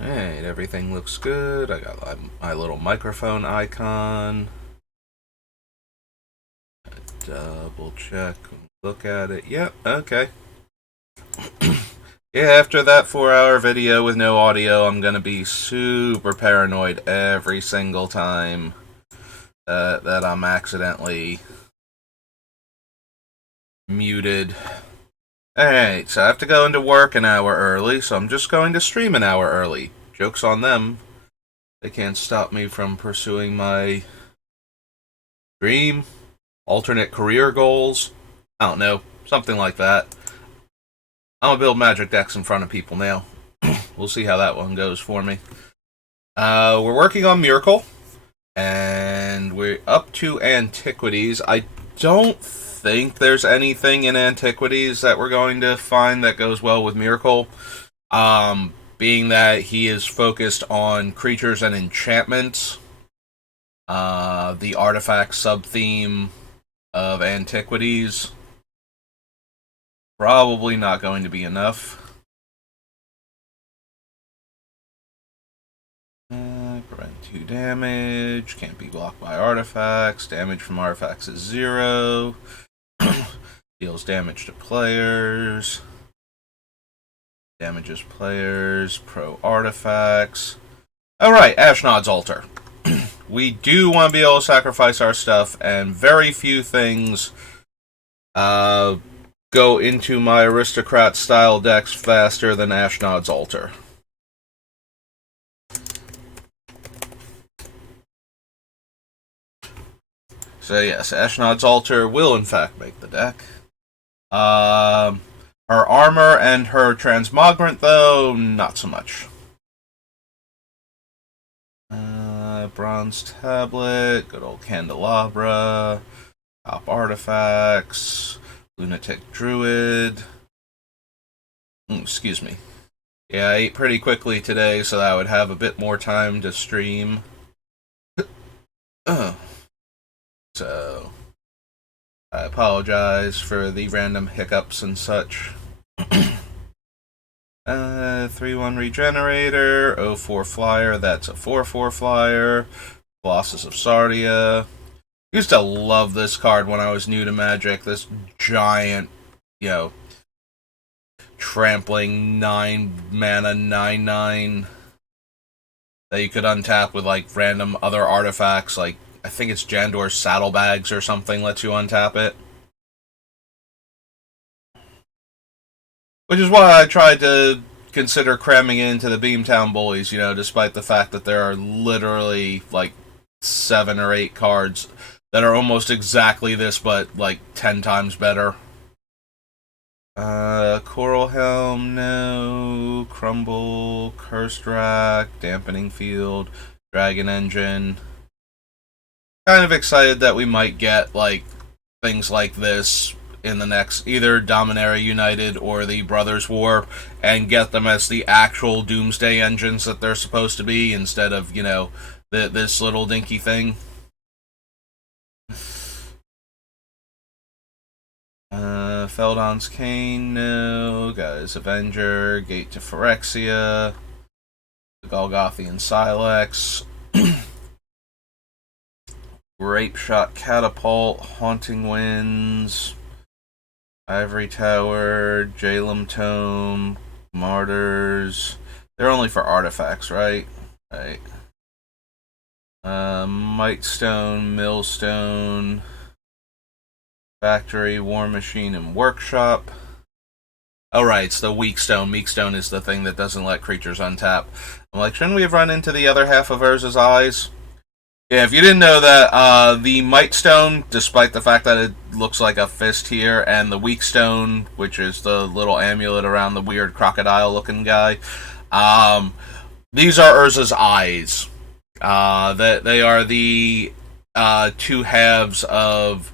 Alright, everything looks good. I got my little microphone icon. Double check, look at it. Yep, okay. Yeah, after that 4-hour video with no audio, I'm gonna be super paranoid every single time that I'm accidentally muted. Alright, so I have to go into work an hour early, so I'm just going to stream an hour early. Joke's on them. They can't stop me from pursuing my dream, alternate career goals. I don't know, something like that. I'm gonna build magic decks in front of people now. We'll see how that one goes for me. We're working on Myrkul, and we're up to Antiquities. I don't think there's anything in Antiquities that we're going to find that goes well with Myrkul. Being that he is focused on creatures and enchantments, the artifact sub-theme of Antiquities probably not going to be enough. Prevent 2 damage, can't be blocked by artifacts, damage from artifacts is 0, deals damage to players, damages players, pro artifacts. Alright, Ashnod's Altar. We do want to be able to sacrifice our stuff, and very few things go into my aristocrat style decks faster than Ashnod's Altar. So yes, Ashnod's Altar will in fact make the deck. Her armor and her transmogrant, though, not so much. Bronze Tablet, good old Candelabra, top artifacts, Lunatic Druid. Excuse me. Yeah, I ate pretty quickly today, so that I would have a bit more time to stream. So, I apologize for the random hiccups and such. 3-1 Regenerator, 0-4 Flyer, that's a 4-4 Flyer. Colossus of Sardia. Used to love this card when I was new to Magic. This giant, trampling 9-mana 9/9 that you could untap with, random other artifacts, I think it's Jandor's Saddlebags or something lets you untap it. Which is why I tried to consider cramming into the Beamtown Bullies, despite the fact that there are literally, 7 or 8 cards that are almost exactly this, but, 10 times better. Coral Helm, no. Crumble, Cursed Rack, Dampening Field, Dragon Engine. Kind of excited that we might get, things like this in the next, either Dominaria United or the Brothers War, and get them as the actual Doomsday engines that they're supposed to be, instead of, this little dinky thing. Feldon's Cane, no. Guys, Avenger, Gate to Phyrexia, the Golgothian Silex, Grape Shot Catapult, Haunting Winds, Ivory Tower, Jalem Tome, Martyrs. They're only for artifacts, right? Right. Mightstone, Millstone, Factory, War Machine, and Workshop. Oh, right, it's the Weak Stone. Meek Stone is the thing that doesn't let creatures untap. I'm like, shouldn't we have run into the other half of Urza's Eyes? Yeah, if you didn't know that, the Mightstone, despite the fact that it looks like a fist here, and the Weak Stone, which is the little amulet around the weird crocodile-looking guy, these are Urza's Eyes. They are the 2 halves of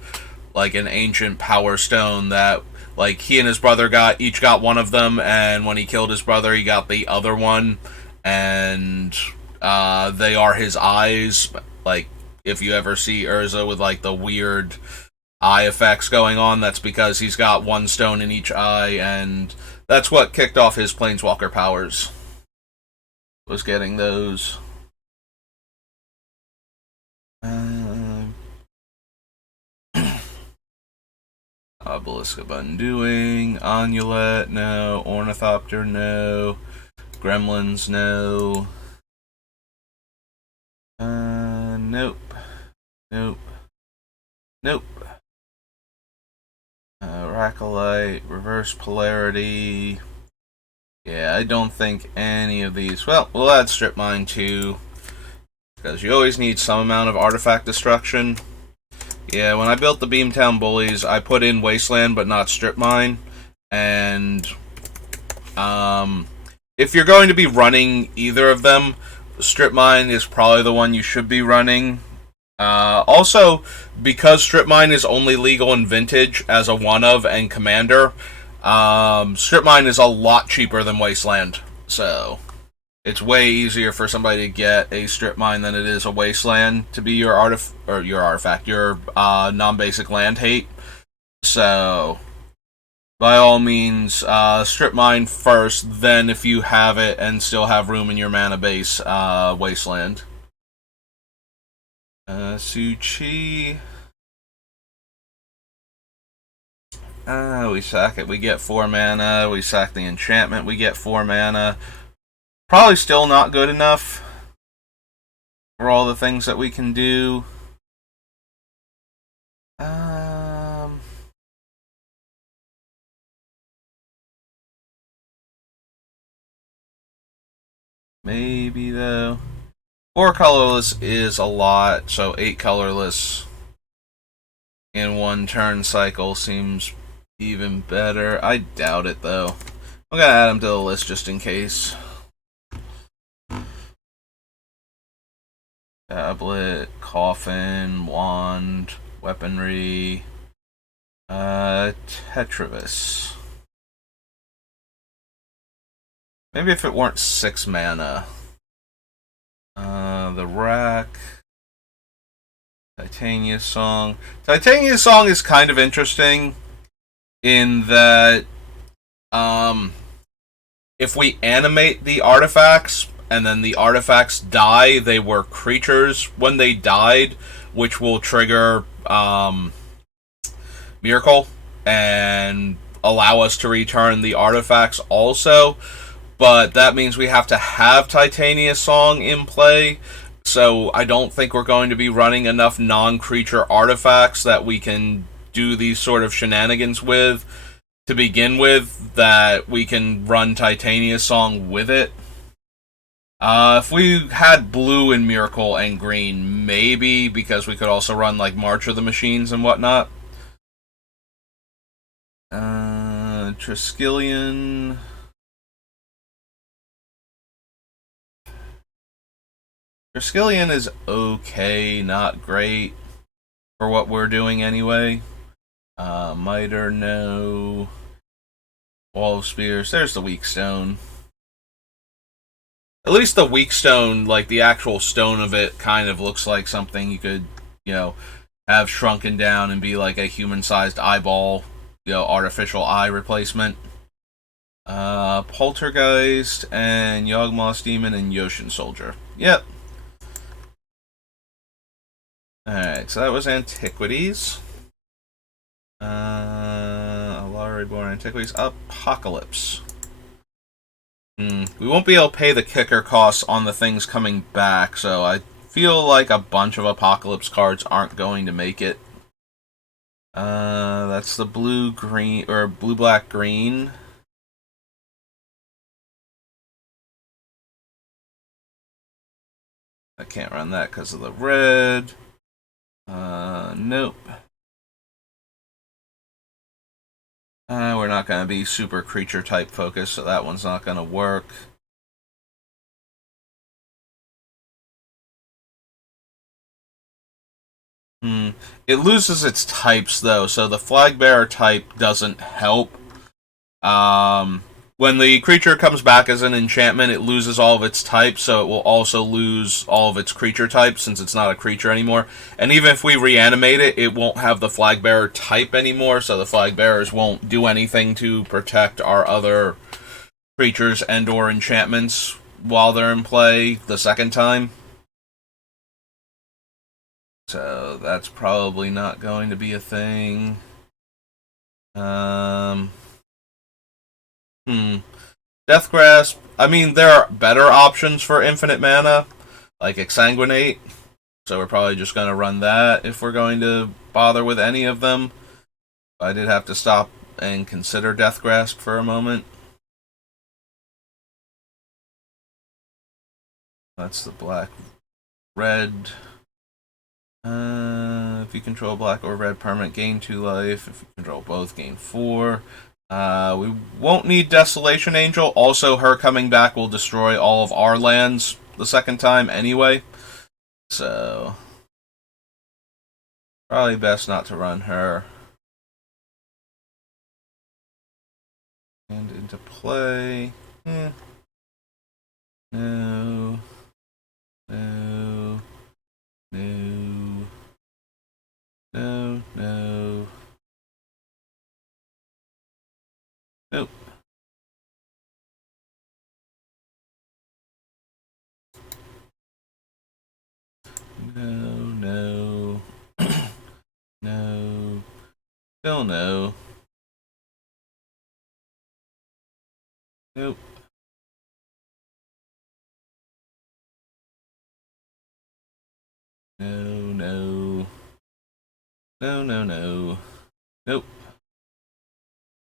an ancient power stone that he and his brother each got one of them, and when he killed his brother he got the other one, and they are his eyes. If you ever see Urza with the weird eye effects going on, that's because he's got one stone in each eye, and that's what kicked off his Planeswalker powers. was getting those. Obelisk of Undoing, Onulet, no. Ornithopter, no. Gremlins, no. Nope. Nope. Nope. Racolite, Reverse Polarity. Yeah, I don't think any of these... Well, we'll add Strip Mine too, because you always need some amount of artifact destruction. Yeah, when I built the Beamtown Bullies, I put in Wasteland but not Strip Mine. And if you're going to be running either of them, Strip Mine is probably the one you should be running. Also, because Strip Mine is only legal in Vintage as a one-of and Commander, Strip Mine is a lot cheaper than Wasteland. So, it's way easier for somebody to get a Strip Mine than it is a Wasteland to be your artifact, your non-basic land hate. So, by all means, Strip Mine first, then if you have it and still have room in your mana base, Wasteland. Su-Chi. We sack it. We get 4 mana. We sack the enchantment. We get 4 mana. Probably still not good enough for all the things that we can do. Maybe, though. 4 colorless is a lot, so 8 colorless in 1 turn cycle seems even better. I doubt it, though. I'm gonna add them to the list just in case. Tablet, Coffin, Wand, Weaponry, Tetravis. Maybe if it weren't 6 mana. The Rack. Titania Song. Titania Song is kind of interesting in that if we animate the artifacts and then the artifacts die, they were creatures when they died, which will trigger Myrkul and allow us to return the artifacts also. But that means we have to have Titania Song in play, so I don't think we're going to be running enough non-creature artifacts that we can do these sort of shenanigans with to begin with, that we can run Titania Song with it. If we had blue in Myrkul and green, maybe, because we could also run like March of the Machines and whatnot. Triskelion... Triskelion is okay, not great for what we're doing anyway. Miter, no. Wall of Spears, there's the weak stone. At least the weak stone, like the actual stone of it, kind of looks like something you could, have shrunken down and be like a human-sized eyeball, artificial eye replacement. Poltergeist and Yawgmoth's Demon and Yoshin Soldier. Yep. Alright, so that was Antiquities. Alari Reborn Antiquities. Apocalypse. We won't be able to pay the kicker costs on the things coming back, so I feel like a bunch of Apocalypse cards aren't going to make it. That's the blue-green, or blue-black-green. I can't run that because of the red. Nope. We're not going to be super creature type focused, so that one's not going to work. It loses its types, though, so the Flag Bearer type doesn't help. When the creature comes back as an enchantment, it loses all of its types, so it will also lose all of its creature types, since it's not a creature anymore. And even if we reanimate it, it won't have the Flag Bearer type anymore, so the Flag Bearers won't do anything to protect our other creatures and or enchantments while they're in play the second time. So that's probably not going to be a thing. Death Grasp. I mean, there are better options for infinite mana, like Exsanguinate. So we're probably just going to run that if we're going to bother with any of them. I did have to stop and consider Death Grasp for a moment. That's the black, red. If you control black or red permanent, gain 2 life. If you control both, gain 4. We won't need Desolation Angel. Also, her coming back will destroy all of our lands the second time anyway. So, probably best not to run her. And into play. No. No. No. No. No. Nope. No. No. Still no. Nope. No. Nope.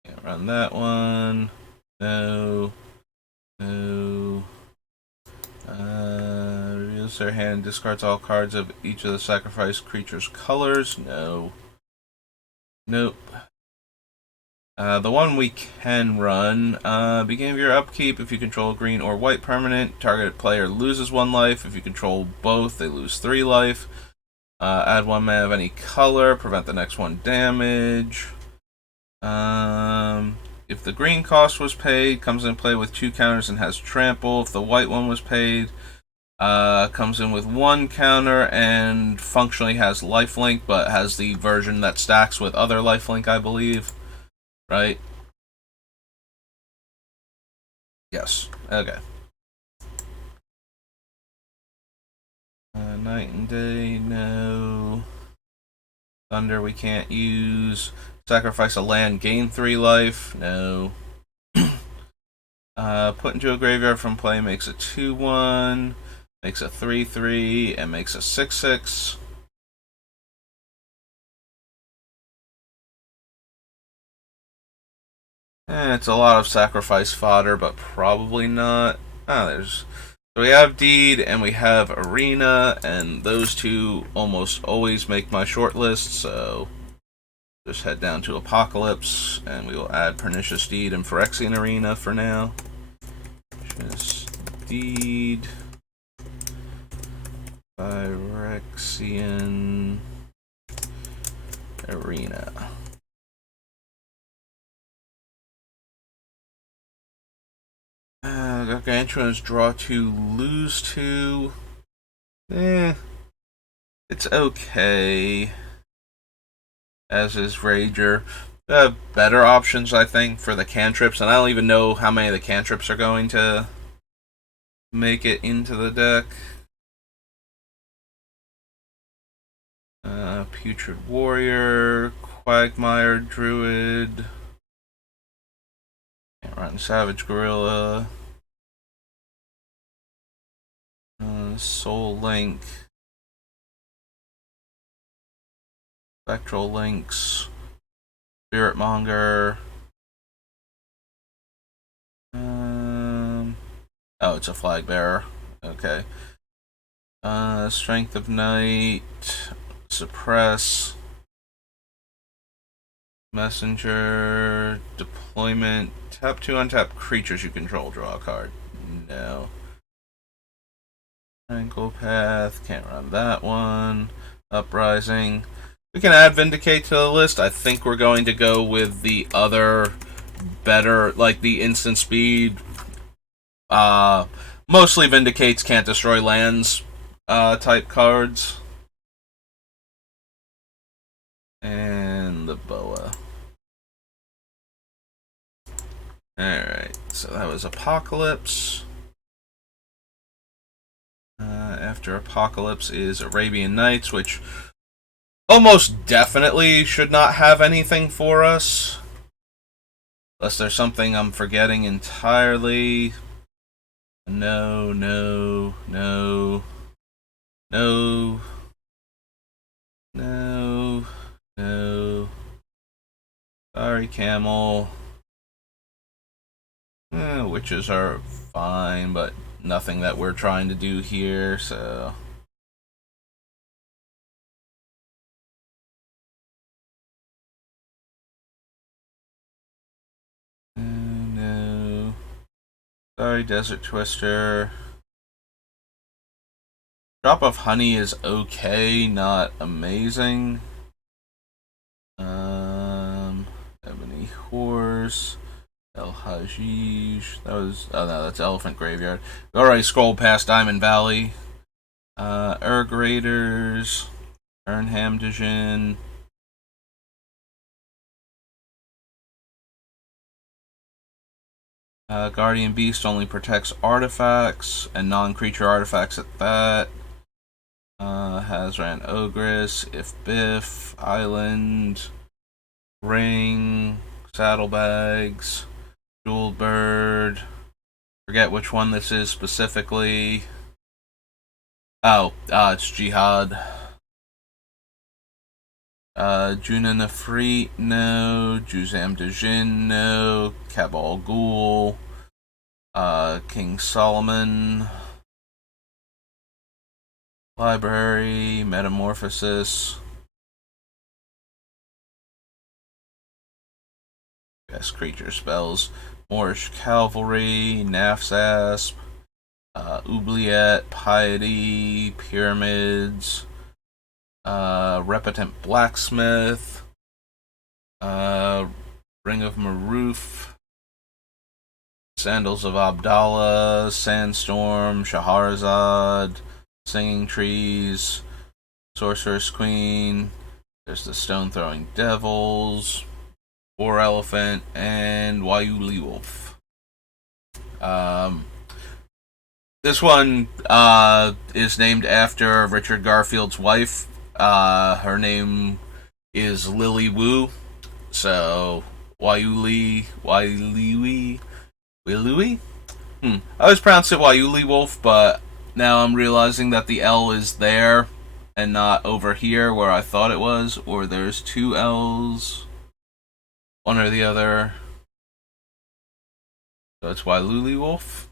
Can't run that one. No. Reveals their hand, discards all cards of each of the sacrificed creatures' colors. No. Nope. The one we can run, beginning of your upkeep, if you control green or white permanent, target player loses 1 life. If you control both, they lose 3 life. Add 1 mana of any color, prevent the next one damage. If the green cost was paid, comes in play with 2 counters and has trample. If the white one was paid, comes in with 1 counter and functionally has lifelink, but has the version that stacks with other lifelink, I believe. Right? Yes. Okay. Night and Day, no. Thunder we can't use. Sacrifice a land, gain 3 life, no. Put into a graveyard from play makes a 2/1, makes a 3/3, and makes a 6/6. It's a lot of sacrifice fodder, but probably not. So we have Deed and we have Arena, and those two almost always make my short list, so just head down to Apocalypse, and we will add Pernicious Deed and Phyrexian Arena for now. Pernicious Deed, Phyrexian Arena. Gargantuans draw 2, lose 2. It's okay. As is Rager. Better options, I think, for the cantrips, and I don't even know how many of the cantrips are going to make it into the deck. Putrid Warrior, Quagmire Druid. Can't run Savage Gorilla. Soul Link. Spectral Links. Spirit Monger. Oh, it's a Flag Bearer. Okay. Strength of Night. Suppress. Messenger. Deployment. Tap 2 untap creatures you control. Draw a card. No. Ankle Path. Can't run that one. Uprising. We can add Vindicate to the list. I think we're going to go with the other better, like the instant speed. Mostly Vindicates can't destroy lands type cards. And the Boa. Alright, so that was Apocalypse. After Apocalypse is Arabian Nights, which almost definitely should not have anything for us. Unless there's something I'm forgetting entirely. No, no, no. No. No. No. Sorry, Camel. Witches are fine, but nothing that we're trying to do here, so... No. Sorry, Desert Twister. Drop of Honey is okay, not amazing. Ebony Horse. El Hajij. That was... Oh no, that's Elephant Graveyard. We already scrolled past Diamond Valley. Erg Raiders. Ernham Dijin. Guardian Beast only protects artifacts and non-creature artifacts at that. Hazran Ogress, If Biff, Island, Ring, Saddlebags, Jeweled Bird. Forget which one this is specifically. Oh, it's Jihad. Juna Nafrit, no. Juzam Dejin, no. Cabal Ghul. King Solomon. Library, Metamorphosis. Yes, creature spells. Moorish Cavalry, Nafzasp, Oubliette, Piety, Pyramids, Repetent Blacksmith, Ring of Maruf, Sandals of Abdallah, Sandstorm, Shahrazad, Singing Trees, Sorceress Queen, there's the Stone Throwing Devils, War Elephant, and Wayuli Wolf. This one is named after Richard Garfield's wife. Her name is Lily Wu. So, Wayuli. I always pronounce it Wayuli Wolf, but now I'm realizing that the L is there and not over here where I thought it was, or there's two L's. One or the other. So it's Wayuli Wolf.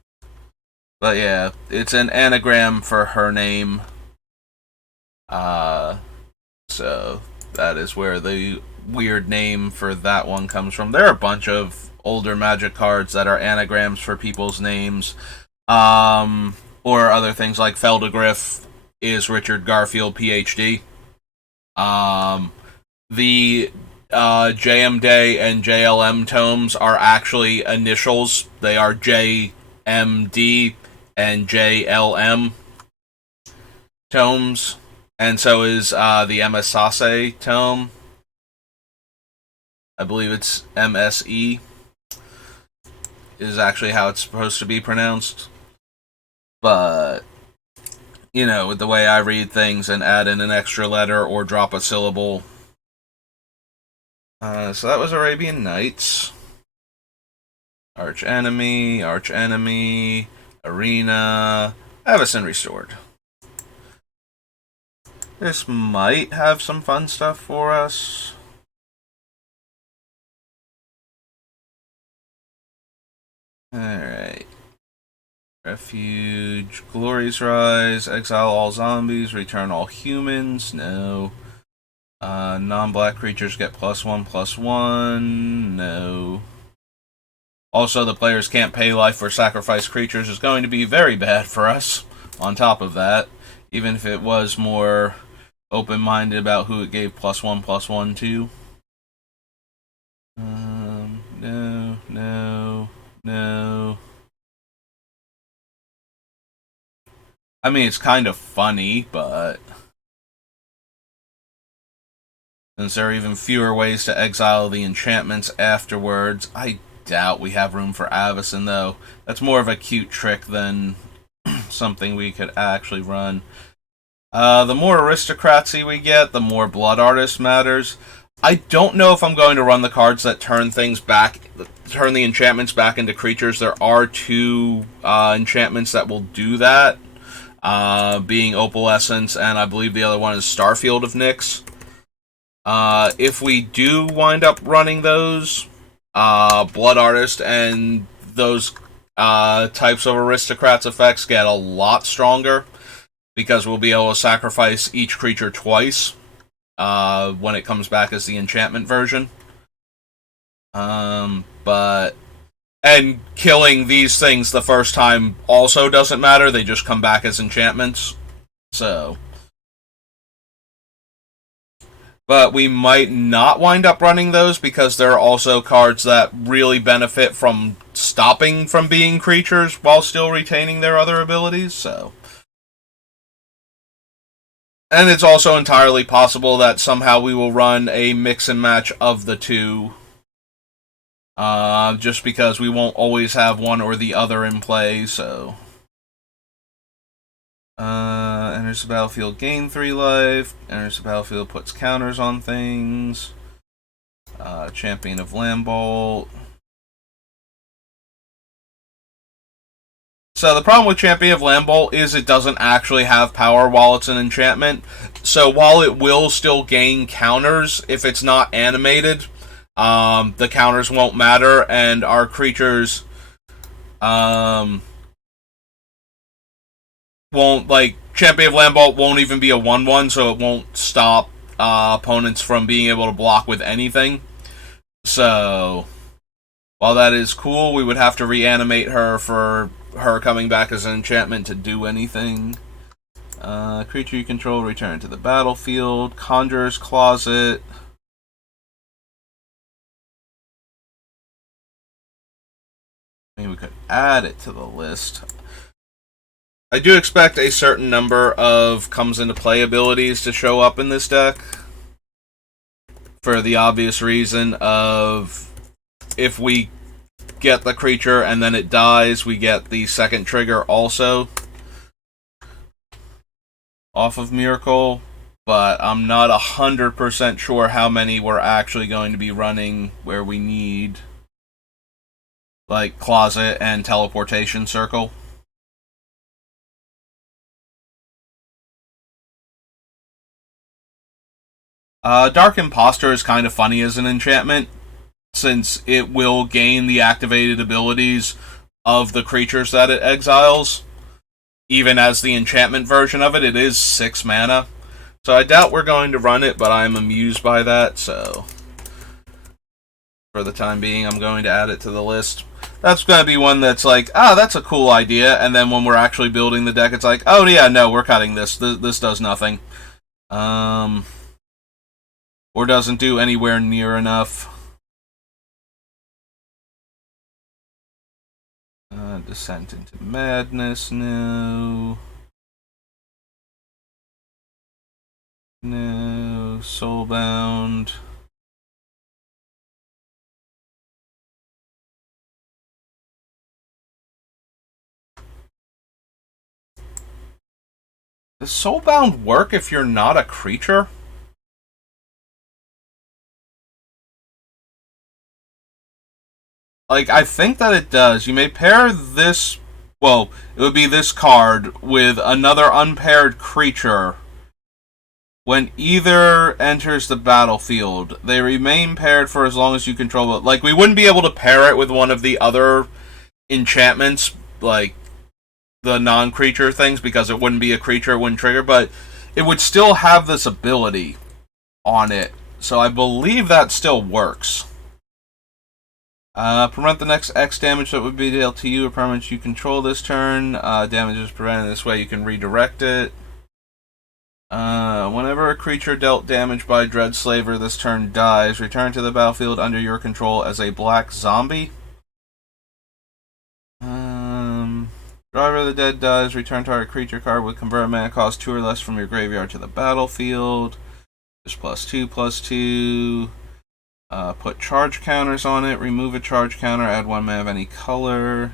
But yeah, it's an anagram for her name. So that is where the weird name for that one comes from. There are a bunch of older Magic cards that are anagrams for people's names. Or other things like Feldegriff is Richard Garfield, PhD. The JM Day and JLM tomes are actually initials. They are JMD and JLM tomes. And so is the MS Sase tome. I believe it's MSE is actually how it's supposed to be pronounced. But, you know, with the way I read things and add in an extra letter or drop a syllable. So that was Arabian Nights. Arch Enemy, Arena, Avacyn Restored. This might have some fun stuff for us. Alright. Refuge, Glory's Rise, exile all zombies, return all humans, no. Non-black creatures get +1/+1, no. Also, the players can't pay life for sacrifice creatures is going to be very bad for us, on top of that. Even if it was more open-minded about who it gave +1/+1 to. No. I mean, it's kind of funny, but since there are even fewer ways to exile the enchantments afterwards, I doubt we have room for Avacyn, though. That's more of a cute trick than something we could actually run. The more aristocracy we get, the more blood artist matters. I don't know if I'm going to run the cards that turn things back, turn the enchantments back into creatures. There are two enchantments that will do that, being Opalescence, and I believe the other one is Starfield of Nyx. If we do wind up running those, Blood Artist and those types of aristocrats effects get a lot stronger, because we'll be able to sacrifice each creature twice when it comes back as the enchantment version. And killing these things the first time also doesn't matter, they just come back as enchantments. So. But we might not wind up running those, because there are also cards that really benefit from stopping from being creatures while still retaining their other abilities, so. And it's also entirely possible that somehow we will run a mix and match of the two. Just because we won't always have one or the other in play, so. Enters the battlefield, gain 3 life. Enters the battlefield, puts counters on things. Champion of Lamball. So the problem with Champion of Lamball is it doesn't actually have power while it's an enchantment. So while it will still gain counters, if it's not animated, the counters won't matter, and our creatures won't, like, Champion of Lamball won't even be a 1/1, so it won't stop opponents from being able to block with anything. So while that is cool, we would have to reanimate her for her coming back as an enchantment to do anything. Creature you control, return to the battlefield. Conjurer's Closet. I mean, we could add it to the list. I do expect a certain number of comes into play abilities to show up in this deck, for the obvious reason of, if we get the creature and then it dies, we get the second trigger also off of Myrkul, but I'm not 100% sure how many we're actually going to be running where we need, like, Closet and Teleportation Circle. Dark Imposter is kind of funny as an enchantment, since it will gain the activated abilities of the creatures that it exiles. Even as the enchantment version of it, it is 6 mana. So I doubt we're going to run it, but I'm amused by that, so for the time being, I'm going to add it to the list. That's going to be one that's like, that's a cool idea, and then when we're actually building the deck, it's like, oh yeah, no, we're cutting this. This does nothing. Or doesn't do anywhere near enough. Descent into Madness, no. No. Soulbound. Does Soulbound work if you're not a creature? Like, I think that it does. You may pair this... Well, it would be this card with another unpaired creature. When either enters the battlefield, they remain paired for as long as you control it. Like, we wouldn't be able to pair it with one of the other enchantments, like the non-creature things, because it wouldn't be a creature, it wouldn't trigger, but it would still have this ability on it. So I believe that still works. Prevent the next X damage that would be dealt to you or permanents you control this turn. Damage is prevented this way, you can redirect it. Whenever a creature dealt damage by Dreadslaver this turn dies, return to the battlefield under your control as a black zombie. Driver of the Dead dies, return target creature card with convert mana cost 2 or less from your graveyard to the battlefield. Just +2/+2. Put charge counters on it, remove a charge counter, add 1 mana of any color.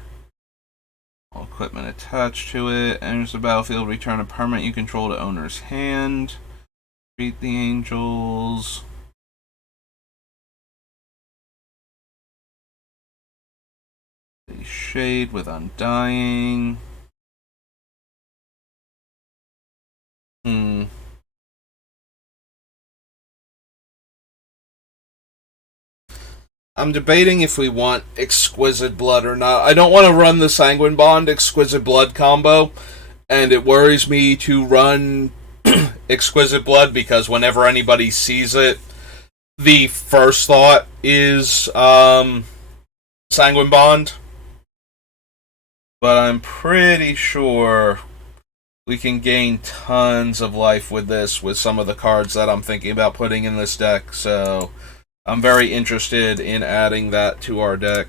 All equipment attached to it. Enters the battlefield, return a permanent you control to owner's hand. Beat the angels. Shade with Undying. I'm debating if we want Exquisite Blood or not. I don't want to run the Sanguine Bond Exquisite Blood combo, and it worries me to run Exquisite Blood because whenever anybody sees it, the first thought is Sanguine Bond. But I'm pretty sure we can gain tons of life with this, with some of the cards that I'm thinking about putting in this deck, so I'm very interested in adding that to our deck.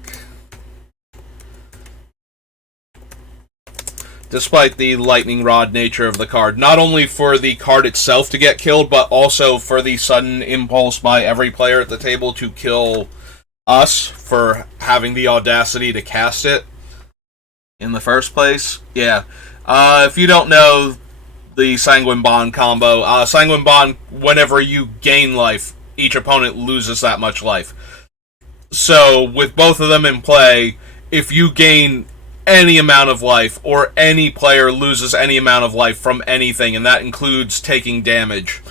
Despite the lightning rod nature of the card, not only for the card itself to get killed, but also for the sudden impulse by every player at the table to kill us for having the audacity to cast it in the first place. Yeah. If you don't know the Sanguine Bond combo, Sanguine Bond, whenever you gain life, each opponent loses that much life. So, with both of them in play, if you gain any amount of life, or any player loses any amount of life from anything, and that includes taking damage,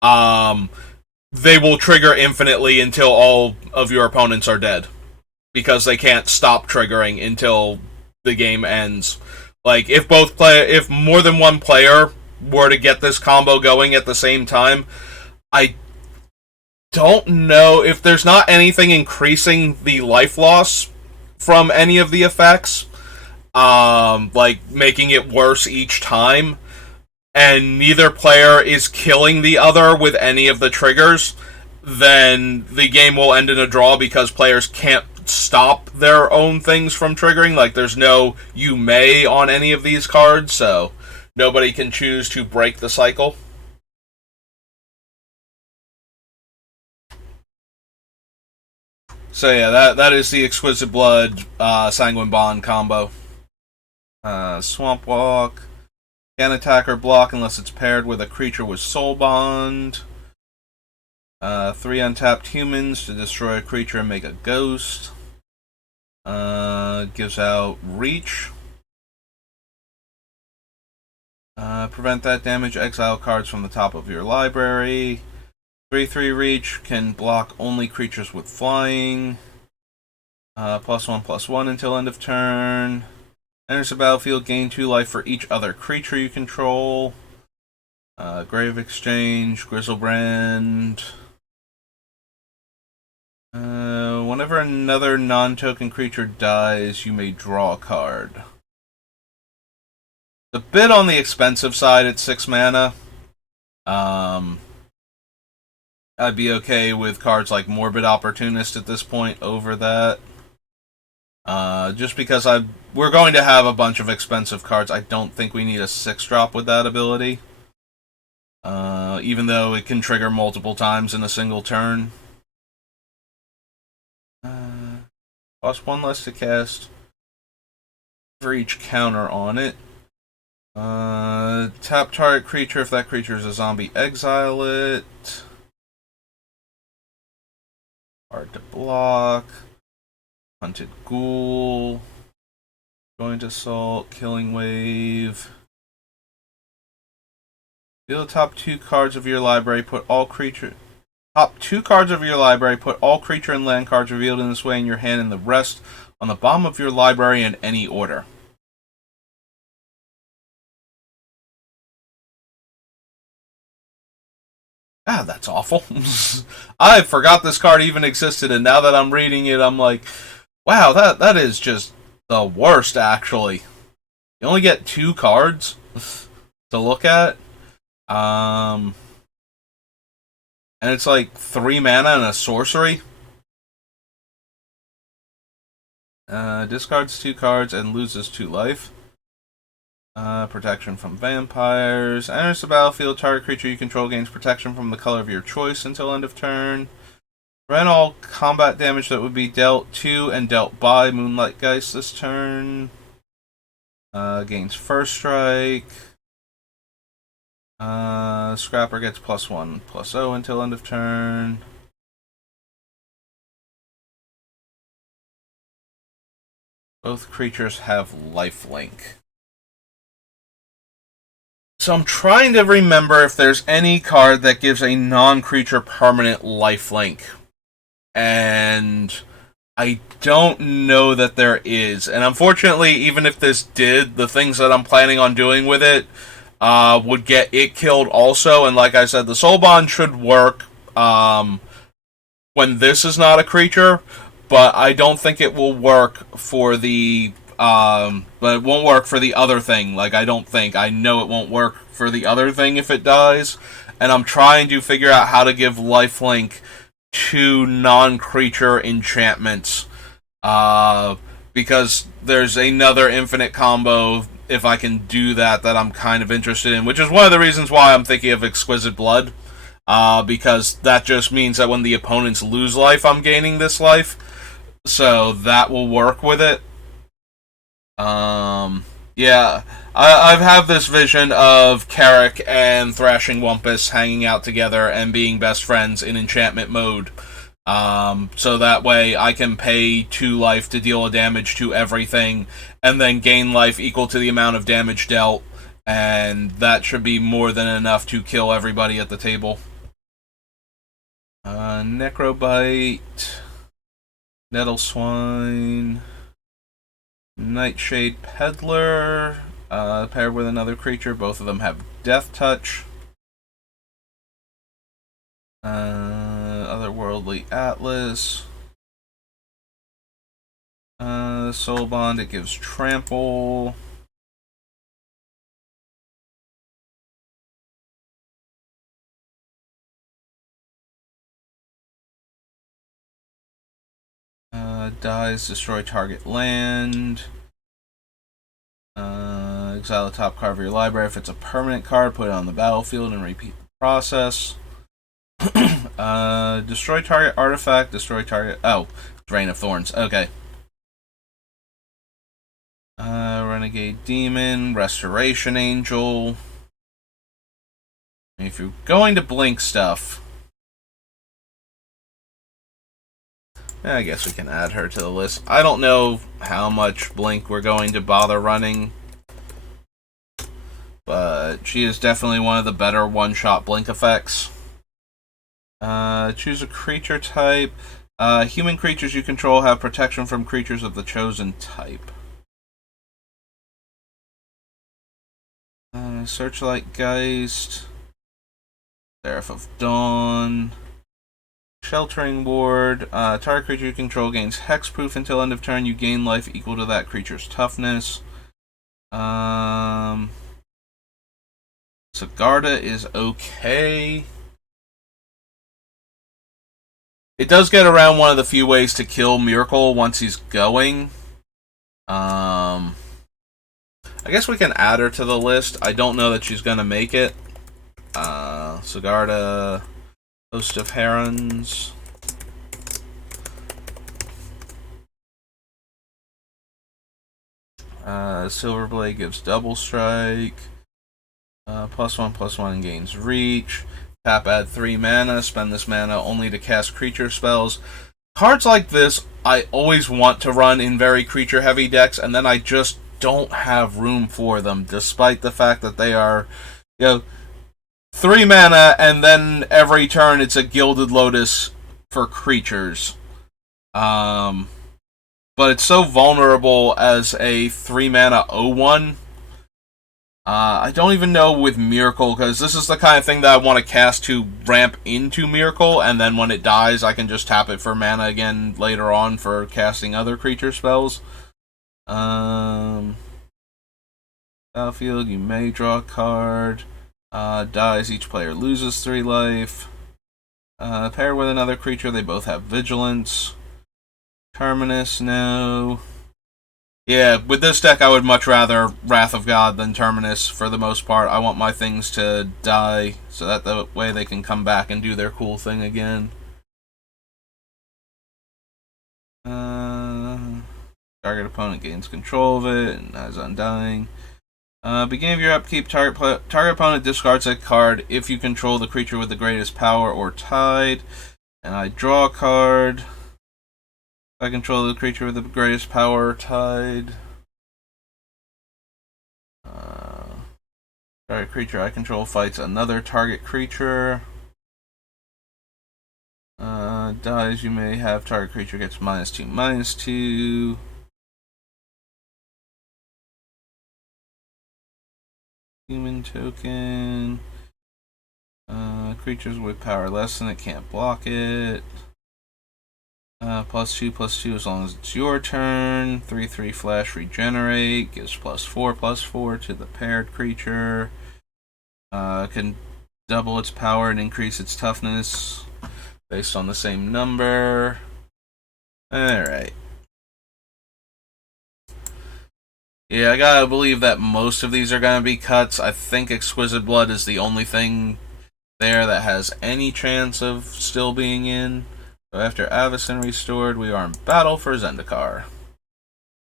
they will trigger infinitely until all of your opponents are dead. Because they can't stop triggering until the game ends. Like, if more than one player were to get this combo going at the same time, I don't know if there's not anything increasing the life loss from any of the effects, like making it worse each time, and neither player is killing the other with any of the triggers, then the game will end in a draw because players can't stop their own things from triggering. Like, there's no "you may" on any of these cards, so nobody can choose to break the cycle. So yeah, that is the Exquisite Blood Sanguine Bond combo. Swamp Walk. Can't attack or block unless it's paired with a creature with Soul Bond. 3 untapped humans to destroy a creature and make a ghost. Gives out Reach. Prevent that damage. Exile cards from the top of your library. 3/3 Reach can block only creatures with flying. +1/+1 until end of turn. Enters the battlefield, gain 2 life for each other creature you control. Grave Exchange, Grizzlebrand. Whenever another non-token creature dies, you may draw a card. A bit on the expensive side at 6 mana. I'd be okay with cards like Morbid Opportunist at this point over that. Just because we're going to have a bunch of expensive cards. I don't think we need a 6-drop with that ability. Even though it can trigger multiple times in a single turn. Cost 1 less to cast for each counter on it. Tap target creature. If that creature is a zombie, exile it. Hard to block. Hunted Ghoul. Joint Assault. Killing Wave. Deal the top 2 cards of your library. Put all creature. Top 2 cards of your library. Put all creature and land cards revealed in this way in your hand, and the rest on the bottom of your library in any order. Ah, that's awful. I forgot this card even existed, and now that I'm reading it, I'm like, wow, that is just the worst, actually. You only get 2 cards to look at. And it's like 3 mana and a sorcery. Discards 2 cards and loses 2 life. Protection from vampires. Enters the battlefield. Target creature you control gains protection from the color of your choice until end of turn. Prevent all combat damage that would be dealt to and dealt by Moonlight Geist this turn. Gains first strike. Scrapper gets +1/+0 until end of turn. Both creatures have lifelink. So I'm trying to remember if there's any card that gives a non-creature permanent lifelink. And I don't know that there is. And unfortunately, even if this did, the things that I'm planning on doing with it would get it killed also. And like I said, the Soul Bond should work when this is not a creature, but I don't think it will work for the but it won't work for the other thing. Like, I know it won't work for the other thing if it dies. And I'm trying to figure out how to give lifelink to non-creature enchantments. Because there's another infinite combo, if I can do that I'm kind of interested in. Which is one of the reasons why I'm thinking of Exquisite Blood. Because that just means that when the opponents lose life, I'm gaining this life. So that will work with it. Yeah, I've had this vision of Carrick and Thrashing Wumpus hanging out together and being best friends in enchantment mode. So that way I can pay 2 life to deal a damage to everything, and then gain life equal to the amount of damage dealt, and that should be more than enough to kill everybody at the table. Necrobite, Nettle Swine, Nightshade Peddler, paired with another creature. Both of them have Death Touch. Otherworldly Atlas. Soul Bond, it gives Trample. Dies, destroy target land. Exile the top card of your library. If it's a permanent card, put it on the battlefield and repeat the process. Destroy target artifact, destroy target... Oh, Drain of Thorns. Okay. Renegade Demon, Restoration Angel. If you're going to blink stuff... I guess we can add her to the list. I don't know how much blink we're going to bother running, but she is definitely one of the better one-shot blink effects. Choose a creature type. Human creatures you control have protection from creatures of the chosen type. Searchlight Geist. Seraph of Dawn. Sheltering Ward. Target creature you control gains hexproof until end of turn. You gain life equal to that creature's toughness. Sigarda is okay. It does get around one of the few ways to kill Myrkul once he's going. I guess we can add her to the list. I don't know that she's going to make it. Sigarda... Host of Herons. Silverblade gives double strike. +1/+1 and gains reach. Tap, add 3 mana. Spend this mana only to cast creature spells. Cards like this, I always want to run in very creature-heavy decks, and then I just don't have room for them, despite the fact that they are, 3 mana, and then every turn it's a Gilded Lotus for creatures. But it's so vulnerable as a 3 mana 0/1. I don't even know with Myrkul, because this is the kind of thing that I want to cast to ramp into Myrkul, and then when it dies, I can just tap it for mana again later on for casting other creature spells. Battlefield, you may draw a card. Dies, each player loses 3 life. Pair with another creature, they both have vigilance. Terminus, no. Yeah, with this deck I would much rather Wrath of God than Terminus for the most part. I want my things to die so that the way they can come back and do their cool thing again. Target opponent gains control of it and has Undying. Beginning of your upkeep, target opponent discards a card if you control the creature with the greatest power or tied. And I draw a card. If I control the creature with the greatest power or tied. Target creature I control fights another target creature. Dies, you may have target creature gets -2/-2. Human token. Creatures with power less than it can't block it. +2/+2 as long as it's your turn. 3/3 flash regenerate. Gives +4/+4 to the paired creature. Can double its power and increase its toughness based on the same number. Alright. Yeah, I gotta believe that most of these are gonna be cuts. I think Exquisite Blood is the only thing there that has any chance of still being in. So after Avacyn restored, we are in battle for Zendikar.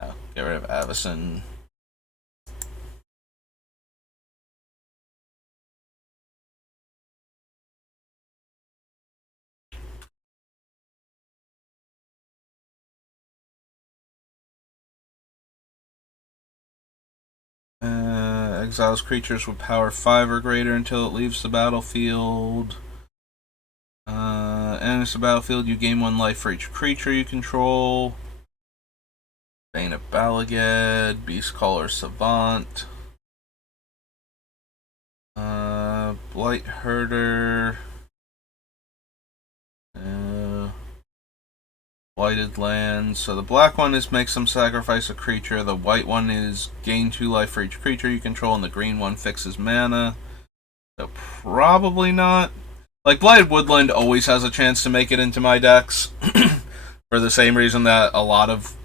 Oh, get rid of Avacyn. Exiles creatures with power 5 or greater until it leaves the battlefield. Enters the battlefield, you gain 1 life for each creature you control. Bane of Balagad, Beastcaller Savant. Blight Herder. Blighted Lands. So the black one is make some sacrifice a creature. The white one is gain 2 life for each creature you control, and the green one fixes mana. So probably not. Like, Blighted Woodland always has a chance to make it into my decks. For the same reason that a lot of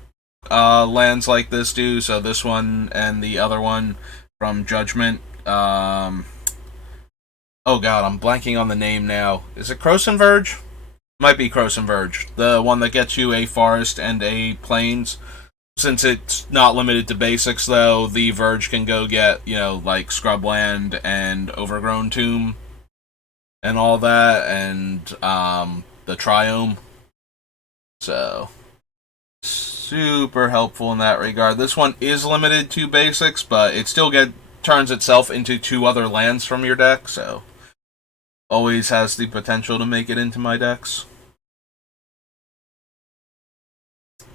lands like this do. So this one and the other one from Judgment. Oh god, I'm blanking on the name now. Is it Croson Verge? Might be Croson Verge. The one that gets you a forest and a plains. Since it's not limited to basics, though, the Verge can go get, like Scrubland and Overgrown Tomb and all that, and the Triome. So, super helpful in that regard. This one is limited to basics, but it still turns itself into 2 other lands from your deck, so always has the potential to make it into my decks.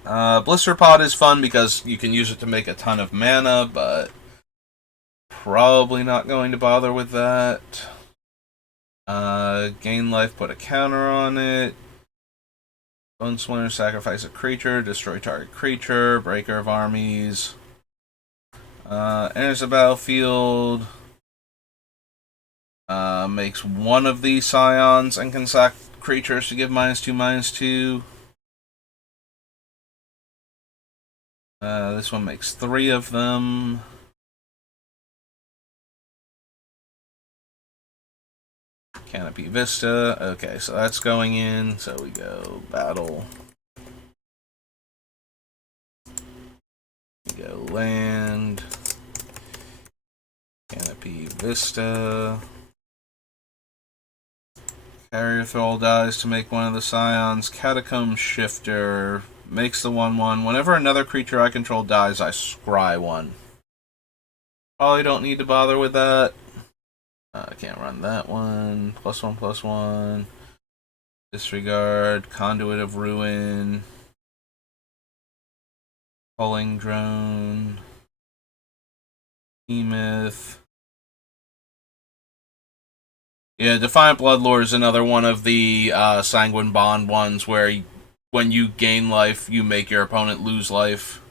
Blister Pod is fun because you can use it to make a ton of mana, but probably not going to bother with that. Gain life, put a counter on it. Bone Splinter, sacrifice a creature, destroy target creature, Breaker of Armies. Enters the battlefield. Makes one of these Scions and can sack creatures to give -2/-2. This one makes 3 of them. Canopy Vista. Okay, so that's going in. So we go battle. We go land. Canopy Vista. Carrier Thrall dies to make one of the Scions. Catacomb Shifter makes the 1/1. Whenever another creature I control dies, I scry 1. Probably don't need to bother with that. I can't run that one. +1/+1. Disregard. Conduit of Ruin. Culling Drone. Emyth. Yeah, Defiant Bloodlord is another one of the Sanguine Bond ones where when you gain life, you make your opponent lose life.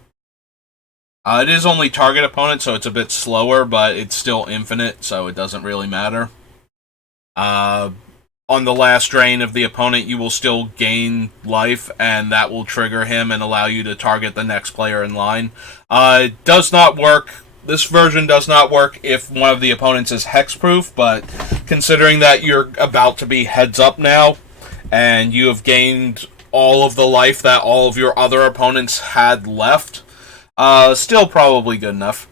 It is only target opponent, so it's a bit slower, but it's still infinite, so it doesn't really matter. On the last drain of the opponent, you will still gain life, and that will trigger him and allow you to target the next player in line. It does not work. This version does not work if one of the opponents is hexproof, but considering that you're about to be heads up now, and you have gained all of the life that all of your other opponents had left, Still probably good enough.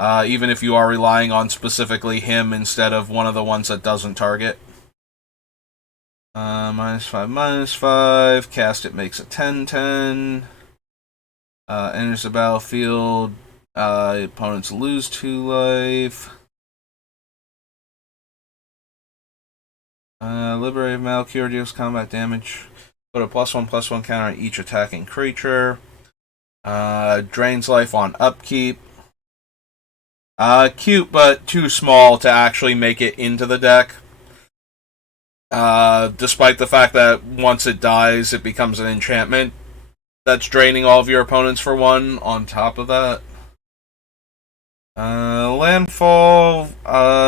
Even if you are relying on specifically him instead of one of the ones that doesn't target. -5, -5. Cast it makes a 10/10. Enters the battlefield. Opponents lose 2 life. Liberated Malcure deals combat damage. Put a +1/+1 counter on each attacking creature. Drains life on upkeep. Cute, but too small to actually make it into the deck. Despite the fact that once it dies, it becomes an enchantment that's draining all of your opponents for 1 on top of that. Landfall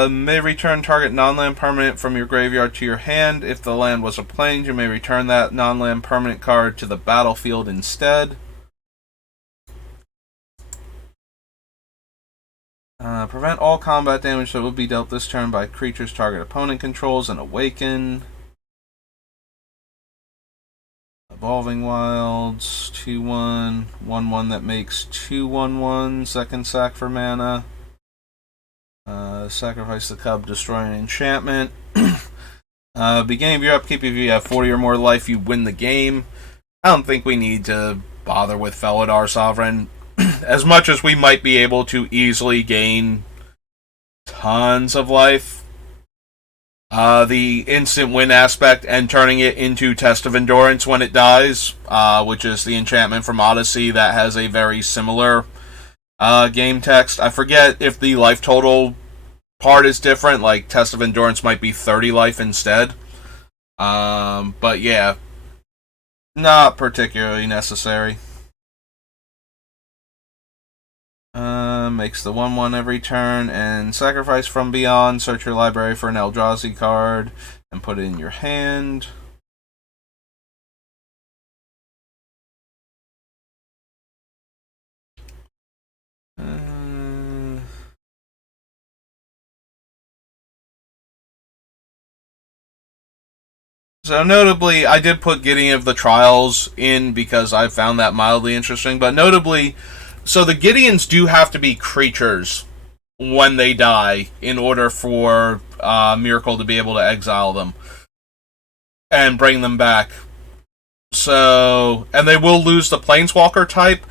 may return target non-land permanent from your graveyard to your hand. If the land was a plains, you may return that non-land permanent card to the battlefield instead. Prevent all combat damage that would be dealt this turn by creatures target opponent controls and awaken. Evolving Wilds, 2/1, 1/1 that makes 2/1/1, second sack for mana. Sacrifice the cub, destroy an enchantment. Beginning of your upkeep, if you have 40 or more life, you win the game. I don't think we need to bother with Felidar Sovereign. As much as we might be able to easily gain tons of life, the instant win aspect and turning it into Test of Endurance when it dies, which is the enchantment from Odyssey that has a very similar game text. I forget if the life total part is different, like Test of Endurance might be 30 life instead. But yeah, not particularly necessary. Makes the 1/1 every turn, and sacrifice from beyond. Search your library for an Eldrazi card and put it in your hand. So notably, I did put Gideon of the Trials in because I found that mildly interesting, but notably, so the Gideons do have to be creatures when they die in order for Myrkul to be able to exile them and bring them back. So, and they will lose the Planeswalker type,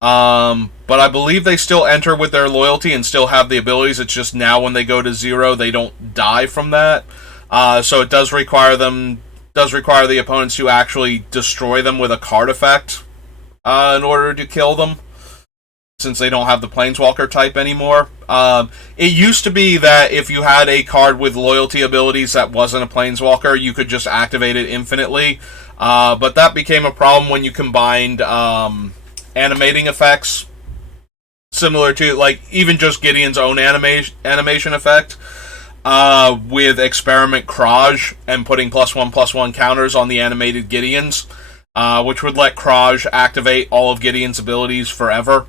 but I believe they still enter with their loyalty and still have the abilities. It's just now when they go to 0, they don't die from that. So it does require the opponents to actually destroy them with a card effect in order to kill them, since they don't have the Planeswalker type anymore. It used to be that if you had a card with loyalty abilities that wasn't a Planeswalker, you could just activate it infinitely. But that became a problem when you combined animating effects, similar to, like, even just Gideon's own animation effect, with Experiment Kraj and putting +1/+1 counters on the animated Gideons, which would let Kraj activate all of Gideon's abilities forever.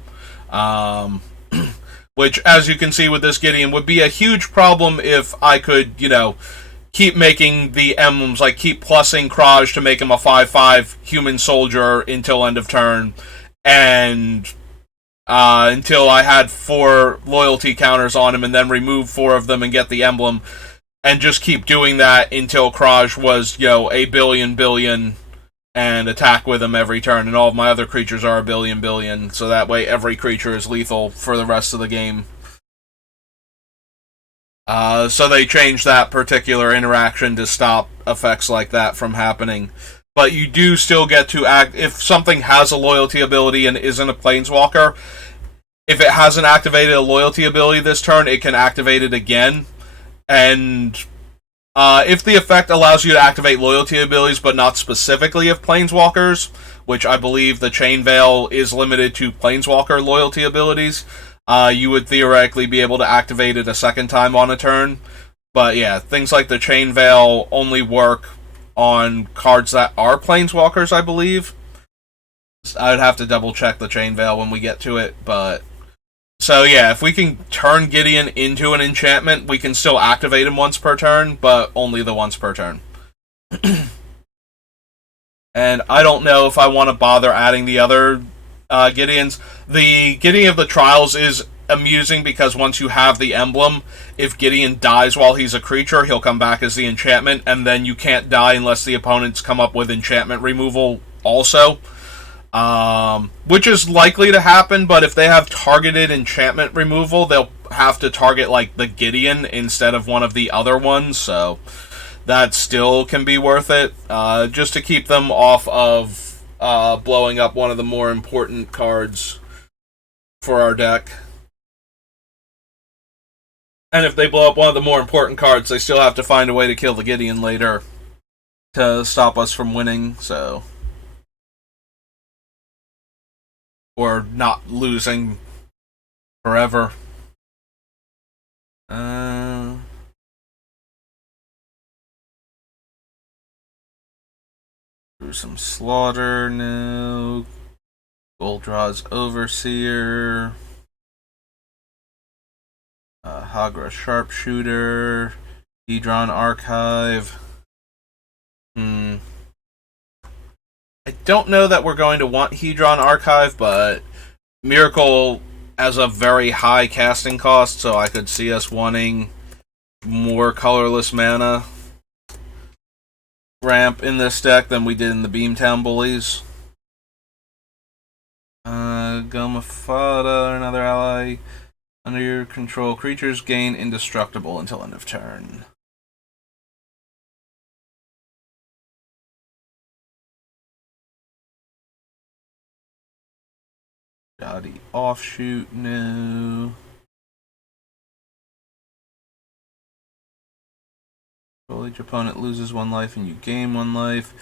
Which, as you can see with this Gideon, would be a huge problem if I could, keep making the emblems, like keep plussing Kraj to make him a 5/5 human soldier until end of turn, and until I had 4 loyalty counters on him, and then remove 4 of them and get the emblem, and just keep doing that until Kraj was, a billion, and attack with him every turn, and all of my other creatures are a billion, so that way every creature is lethal for the rest of the game. So they changed that particular interaction to stop effects like that from happening. But you do still get to act, if something has a loyalty ability and isn't a Planeswalker, if it hasn't activated a loyalty ability this turn, it can activate it again. And if the effect allows you to activate loyalty abilities, but not specifically of Planeswalkers, which I believe the Chain Veil is limited to Planeswalker loyalty abilities, you would theoretically be able to activate it a second time on a turn. But yeah, things like the Chain Veil only work on cards that are Planeswalkers, I believe. I'd have to double check the Chain Veil when we get to it, but... So yeah, if we can turn Gideon into an enchantment, we can still activate him once per turn, but only the once per turn. And I don't know if I want to bother adding the other Gideon's. The Gideon of the Trials is amusing because once you have the emblem, if Gideon dies while he's a creature, he'll come back as the enchantment, and then you can't die unless the opponents come up with enchantment removal also. Which is likely to happen, but if they have targeted enchantment removal, they'll have to target, like, the Gideon instead of one of the other ones, so that still can be worth it, just to keep them off of blowing up one of the more important cards for our deck. And if they blow up one of the more important cards, they still have to find a way to kill the Gideon later to stop us from winning, so... or not losing forever. Through some slaughter, no. Goldraw's Overseer. Hagra Sharpshooter. Hedron Archive. I don't know that we're going to want Hedron Archive, but Myrkul has a very high casting cost, so I could see us wanting more colorless mana ramp in this deck than we did in the Beamtown Bullies. Gomafada, another ally. Under your control, creatures gain indestructible until end of turn. Shoddy Offshoot, no. Each opponent loses 1 life and you gain 1 life.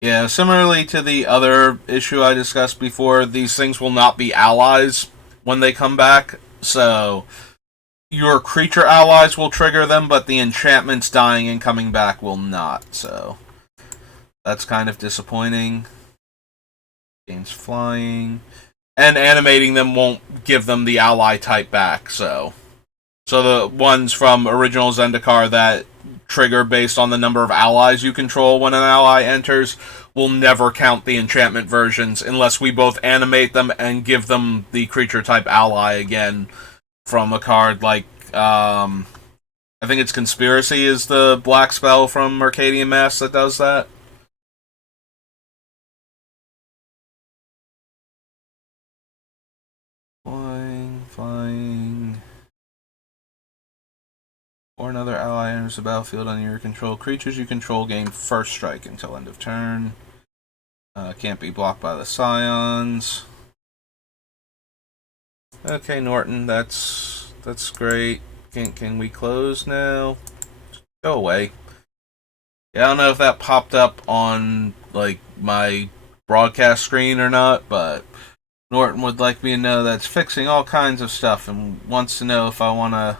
Yeah, similarly to the other issue I discussed before, these things will not be allies when they come back. So, your creature allies will trigger them, but the enchantments dying and coming back will not. So, that's kind of disappointing. Gains flying. And animating them won't give them the ally type back, so the ones from original Zendikar that trigger based on the number of allies you control when an ally enters will never count the enchantment versions unless we both animate them and give them the creature type ally again from a card like, I think it's Conspiracy is the black spell from Mercadian Mask that does that. Flying. Or another ally enters the battlefield under your control. Creatures you control gain first strike until end of turn. Can't be blocked by the Scions. Okay, Norton, that's great. Can we close now? Go away. Yeah, I don't know if that popped up on, like, my broadcast screen or not, but Norton would like me to know that's fixing all kinds of stuff and wants to know if I want to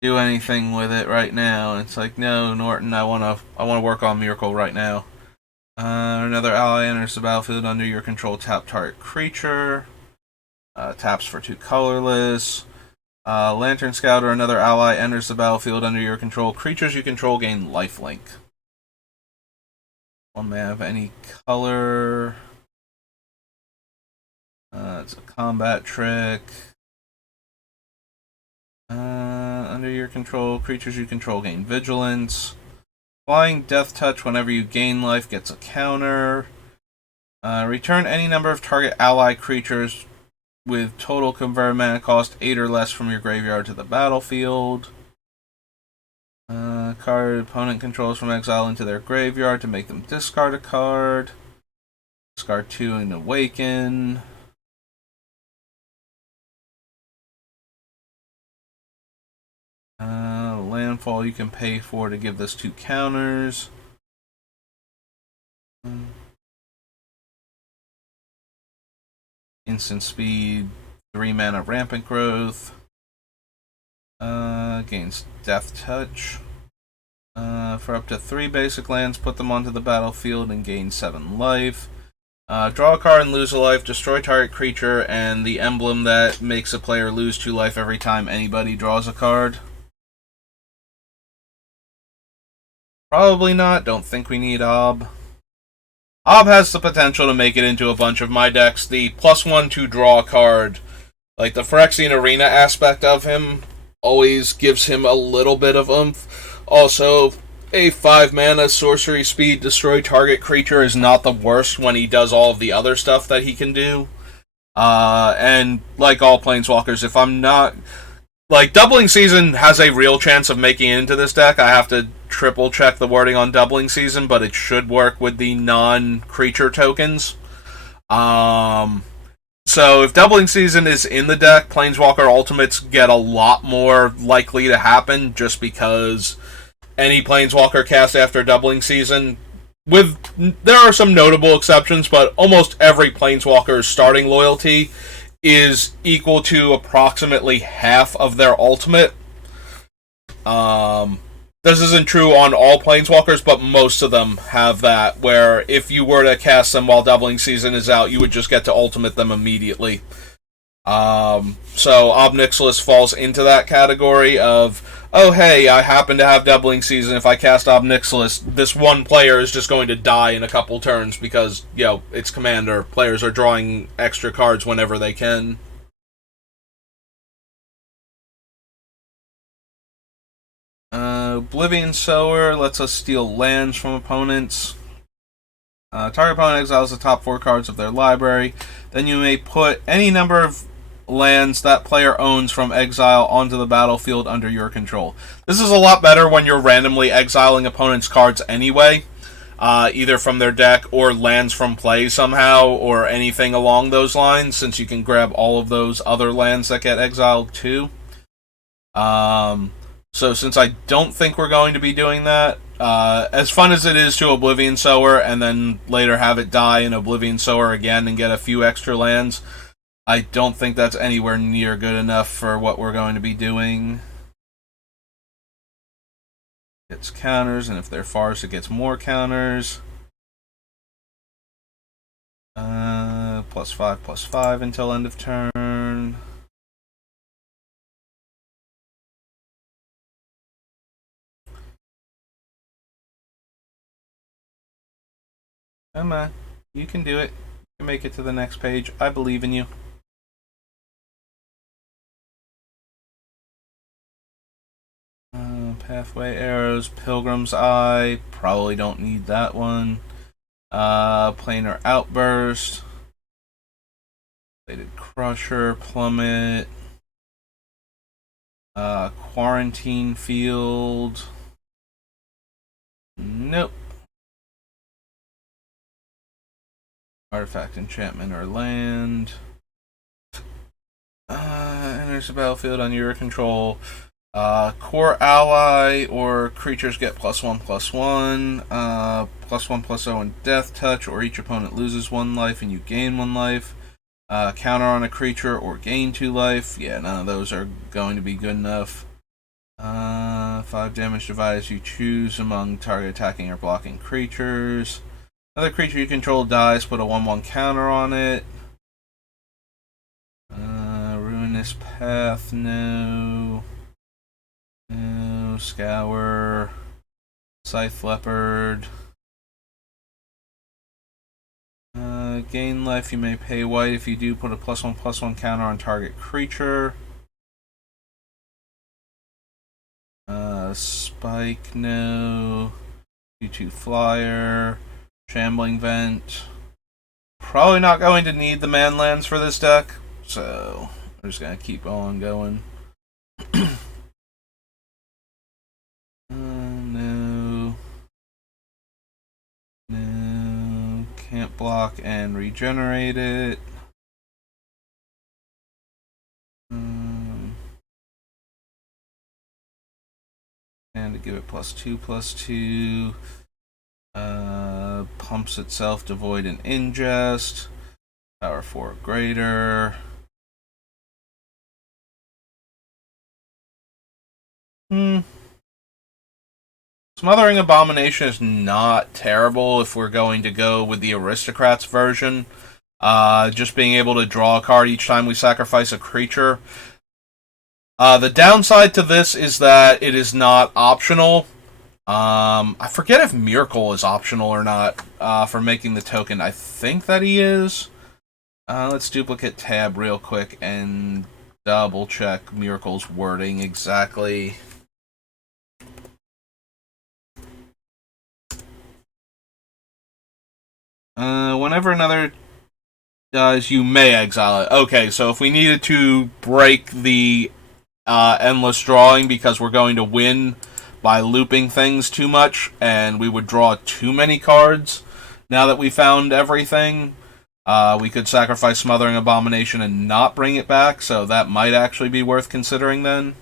do anything with it right now. And it's like, no, Norton, I want to work on Myrkul right now. Another ally enters the battlefield under your control. Tap target creature. Taps for 2 colorless. Lantern Scout or another ally enters the battlefield under your control. Creatures you control gain lifelink. One may have any color. It's a combat trick. Under your control, creatures you control gain vigilance. Flying Death Touch whenever you gain life gets a counter. Return any number of target ally creatures with total converted mana cost 8 or less from your graveyard to the battlefield. Card opponent controls from exile into their graveyard to make them discard a card. Discard 2 and awaken. Landfall you can pay for to give this 2 counters. Instant speed, 3 mana rampant growth. Gains Death Touch. For up to 3 basic lands, put them onto the battlefield and gain 7 life. Draw a card and lose a life, destroy target creature, and the emblem that makes a player lose 2 life every time anybody draws a card. Probably not, don't think we need Ob. Ob has the potential to make it into a bunch of my decks. The +1 to draw a card, like the Phyrexian Arena aspect of him, always gives him a little bit of oomph. Also, a 5 mana sorcery speed destroy target creature is not the worst when he does all of the other stuff that he can do. And like all Planeswalkers, if I'm not... Like, Doubling Season has a real chance of making it into this deck. I have to triple check the wording on Doubling Season, but it should work with the non-creature tokens. So if Doubling Season is in the deck, Planeswalker Ultimates get a lot more likely to happen, just because any Planeswalker cast after Doubling Season, there are some notable exceptions, but almost every Planeswalker's starting loyalty is equal to approximately half of their ultimate. This isn't true on all Planeswalkers, but most of them have that, where if you were to cast them while Doubling Season is out, you would just get to ultimate them immediately. So Ob Nixilis falls into that category of, oh hey, I happen to have Doubling Season. If I cast Ob Nixilis, this one player is just going to die in a couple turns because, it's Commander. Players are drawing extra cards whenever they can. Oblivion Sower lets us steal lands from opponents. Target opponent exiles the top 4 cards of their library. Then you may put any number of lands that player owns from exile onto the battlefield under your control. This is a lot better when you're randomly exiling opponents' cards anyway, either from their deck or lands from play somehow, or anything along those lines, since you can grab all of those other lands that get exiled too. So since I don't think we're going to be doing that, as fun as it is to Oblivion Sower and then later have it die in Oblivion Sower again and get a few extra lands, I don't think that's anywhere near good enough for what we're going to be doing. Gets counters, and if they're farce, it gets more counters. +5/+5 until end of turn. Come on, you can do it. You can make it to the next page. I believe in you. Pathway Arrows, Pilgrim's Eye. Probably don't need that one. Planar Outburst. Bladed Crusher, Plummet. Quarantine Field. Nope. Artifact, Enchantment, or Land. Enters the battlefield on your control. Core Ally or creatures get +1/+1. +1/+0 in Death Touch, or each opponent loses 1 life and you gain 1 life. Counter on a creature or gain 2 life. Yeah, none of those are going to be good enough. 5 damage divided as you choose among target attacking or blocking creatures. Another creature you control dies, put a 1/1 counter on it. Ruinous Path, no. No. Scour. Scythe Leopard. Gain life, you may pay white. If you do, put a +1/+1 counter on target creature. Spike, no. 2/2 flyer. Shambling Vent. Probably not going to need the man lands for this deck, so we're just going to keep on going. No. No. Can't block and regenerate it. And to give it +2/+2. Pumps itself to void and ingest. Power 4 greater. Smothering Abomination is not terrible if we're going to go with the Aristocrats version. Just being able to draw a card each time we sacrifice a creature. The downside to this is that it is not optional. I forget if Myrkul is optional or not for making the token. I think that he is. Let's duplicate tab real quick and double check Myrkul's wording exactly. Whenever another does, you may exile it. Okay, so if we needed to break the endless drawing because we're going to win by looping things too much and we would draw too many cards now that we found everything, we could sacrifice Smothering Abomination and not bring it back, so that might actually be worth considering then.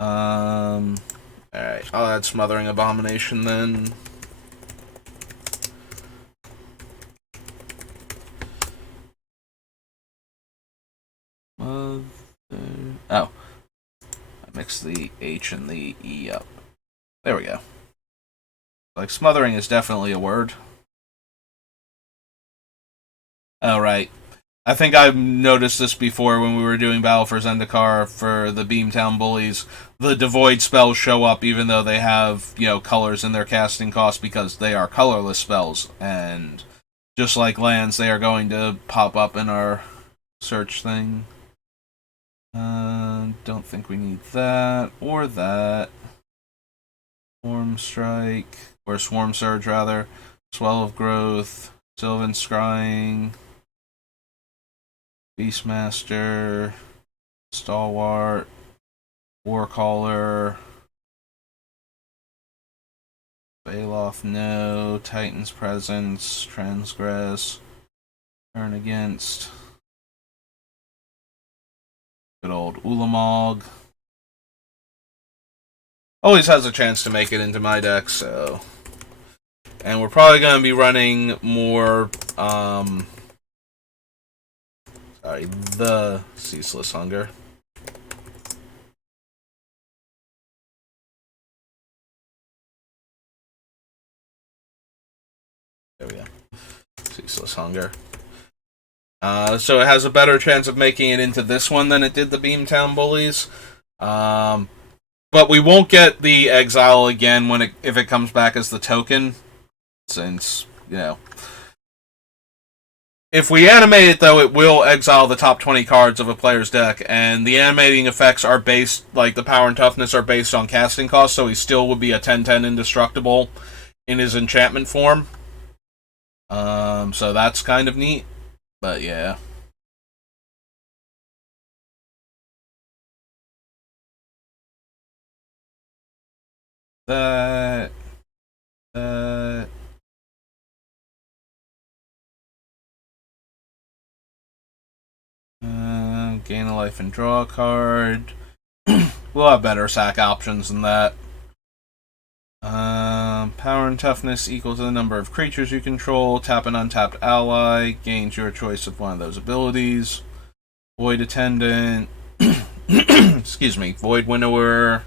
Alright, I'll add Smothering Abomination then. Oh. I mixed the H and the E up. There we go. Like, smothering is definitely a word. Oh, right. I think I've noticed this before when we were doing Battle for Zendikar for the Beamtown Bullies. The devoid spells show up even though they have, colors in their casting cost because they are colorless spells. And just like lands, they are going to pop up in our search thing. Don't think we need that or that. Swarm Strike, or Swarm Surge rather. Swell of Growth, Sylvan Scrying, Beastmaster, Stalwart, Warcaller, Baloth, no. Titan's Presence, Transgress, Turn Against. Good old Ulamog. Always has a chance to make it into my deck, so. And we're probably going to be running more, the Ceaseless Hunger. There we go. Ceaseless Hunger. So it has a better chance of making it into this one than it did the Beamtown Bullies. But we won't get the exile again if it comes back as the token, since, If we animate it, though, it will exile the top 20 cards of a player's deck, and the animating effects are based, like the power and toughness are based on casting cost, so he still would be a 10/10 indestructible in his enchantment form. So that's kind of neat, but yeah. That. Gain a life and draw a card. We'll have better sack options than that. Power and toughness equal to the number of creatures you control. Tap an untapped ally. Gains your choice of one of those abilities. Void Attendant. Excuse me. Void Winnower.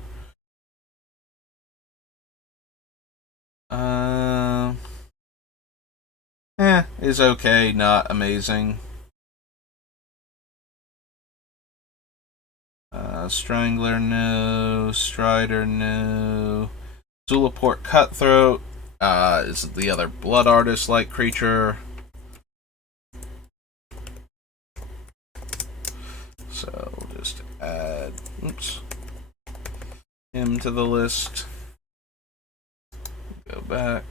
Is okay, not amazing. Strangler, no. Strider, no. Zulaport Cutthroat is the other Blood Artist-like creature. So we'll just add him to the list. Go back.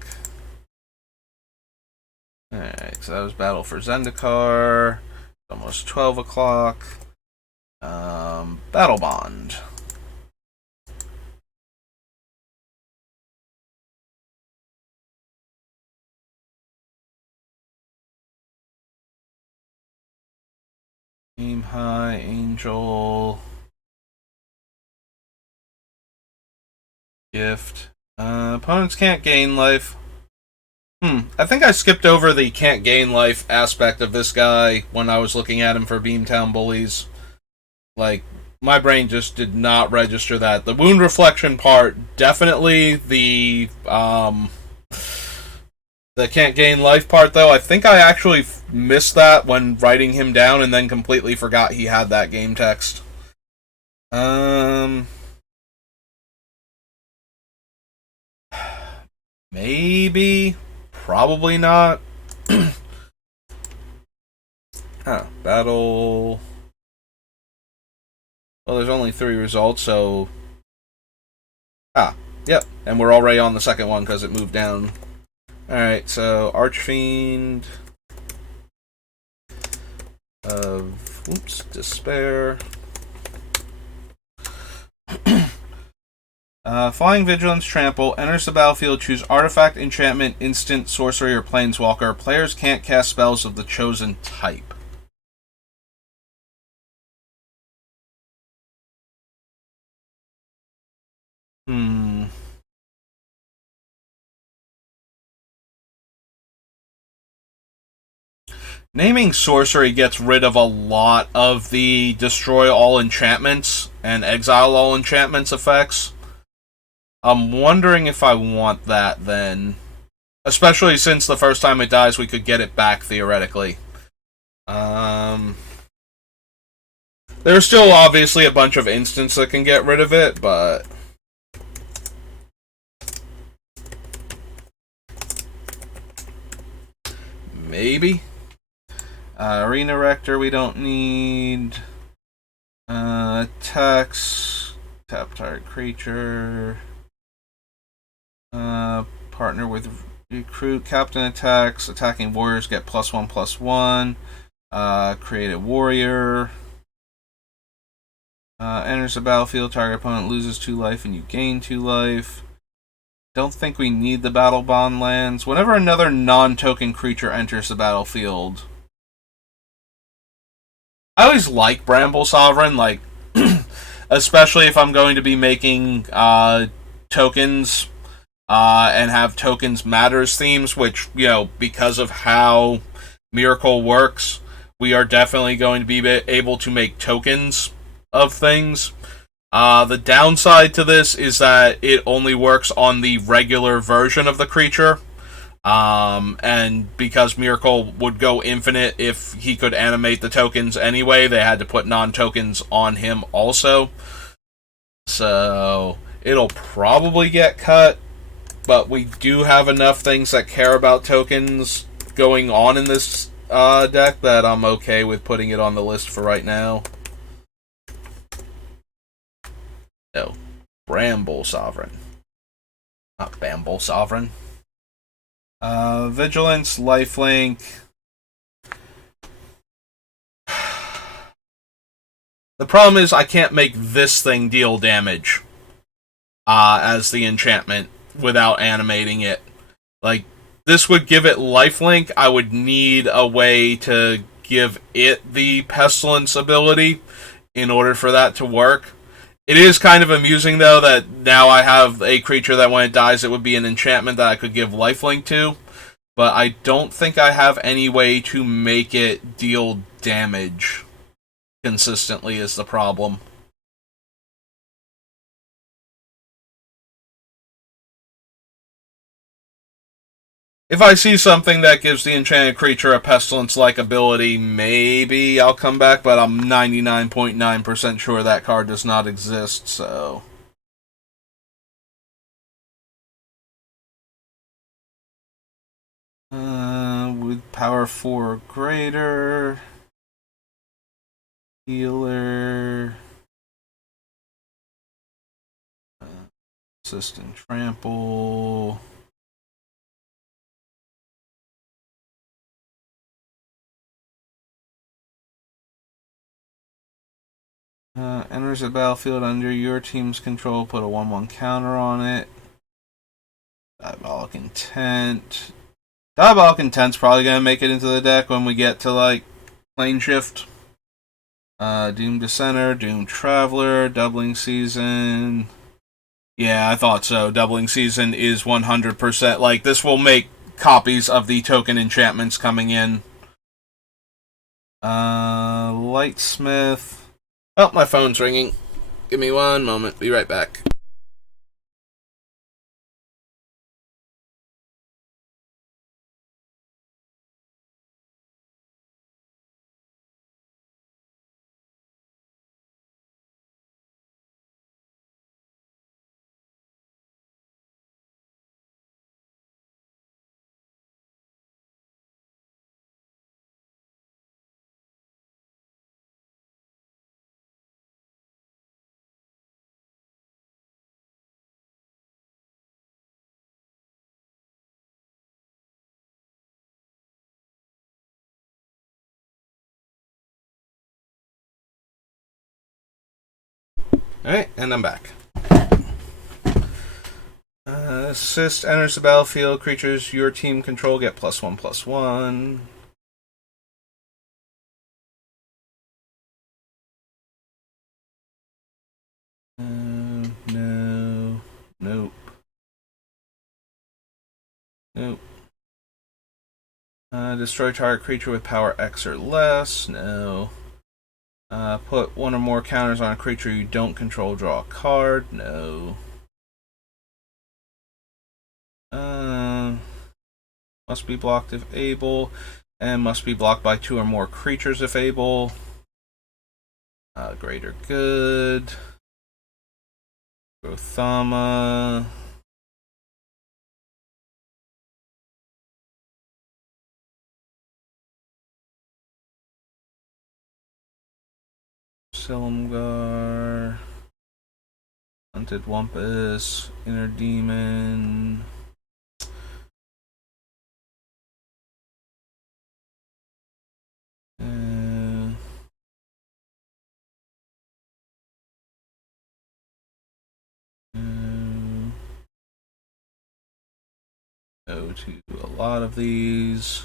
Alright, so that was Battle for Zendikar. Almost 12 o'clock. Battle Bond. Aim High, Angel. Gift. Opponents can't gain life. I think I skipped over the can't gain life aspect of this guy when I was looking at him for Beamtown Bullies. Like, my brain just did not register that. The wound reflection part, definitely. The can't gain life part, though, I think I actually missed that when writing him down and then completely forgot he had that game text. Maybe. Probably not. Battle. Well, there's only 3 results, so. Yep. And we're already on the second one because it moved down. Alright, so Archfiend of. Despair. Flying Vigilance Trample enters the battlefield. Choose Artifact, Enchantment, Instant, Sorcery, or Planeswalker. Players can't cast spells of the chosen type. Naming Sorcery gets rid of a lot of the Destroy All Enchantments and Exile All Enchantments effects. I'm wondering if I want that then. Especially since the first time it dies, we could get it back theoretically. There's still obviously a bunch of instants that can get rid of it, but maybe. Arena Rector we don't need. Attacks. Tap target creature. Partner with recruit. Captain attacks. Attacking warriors get +1/+1. Create a warrior. Enters the battlefield. Target opponent loses 2 life and you gain 2 life. Don't think we need the Battle Bond lands. Whenever another non-token creature enters the battlefield, I always like Bramble Sovereign, like especially if I'm going to be making tokens and have tokens matters themes, which, because of how Myrkul works, we are definitely going to be able to make tokens of things. The downside to this is that it only works on the regular version of the creature. And because Myrkul would go infinite if he could animate the tokens anyway, they had to put non-tokens on him also. So it'll probably get cut, but we do have enough things that care about tokens going on in this deck that I'm okay with putting it on the list for right now. No. Bramble Sovereign. Not Bamble Sovereign. Vigilance, Lifelink. The problem is I can't make this thing deal damage as the enchantment without animating it. Like, this would give it lifelink. I would need a way to give it the Pestilence ability in order for that to work. It is kind of amusing, though, that now I have a creature that when it dies, it would be an enchantment that I could give lifelink to. But I don't think I have any way to make it deal damage consistently is the problem. If I see something that gives the enchanted creature a pestilence-like ability, maybe I'll come back, but I'm 99.9% sure that card does not exist, so... with power 4 or greater... Healer... Assistant Trample... enters the battlefield under your team's control, put a 1/1 counter on it. Diabolic Intent. Diabolic Intent's probably going to make it into the deck when we get to, like, Plane Shift. Doom Dissenter, Doom Traveler, Doubling Season. Yeah, I thought so. Doubling Season is 100%. Like, this will make copies of the token enchantments coming in. Lightsmith. Oh, my phone's ringing. Give me one moment. Be right back. Alright, and I'm back. Assist enters the battlefield. Creatures your team control get +1/+1. No. Nope. Nope. Destroy target creature with power X or less. No. Put one or more counters on a creature you don't control. Draw a card. No. Must be blocked if able. And must be blocked by 2 or more creatures if able. Greater good. Grothama. Silumgar. Hunted Wumpus. Inner Demon. Go to a lot of these.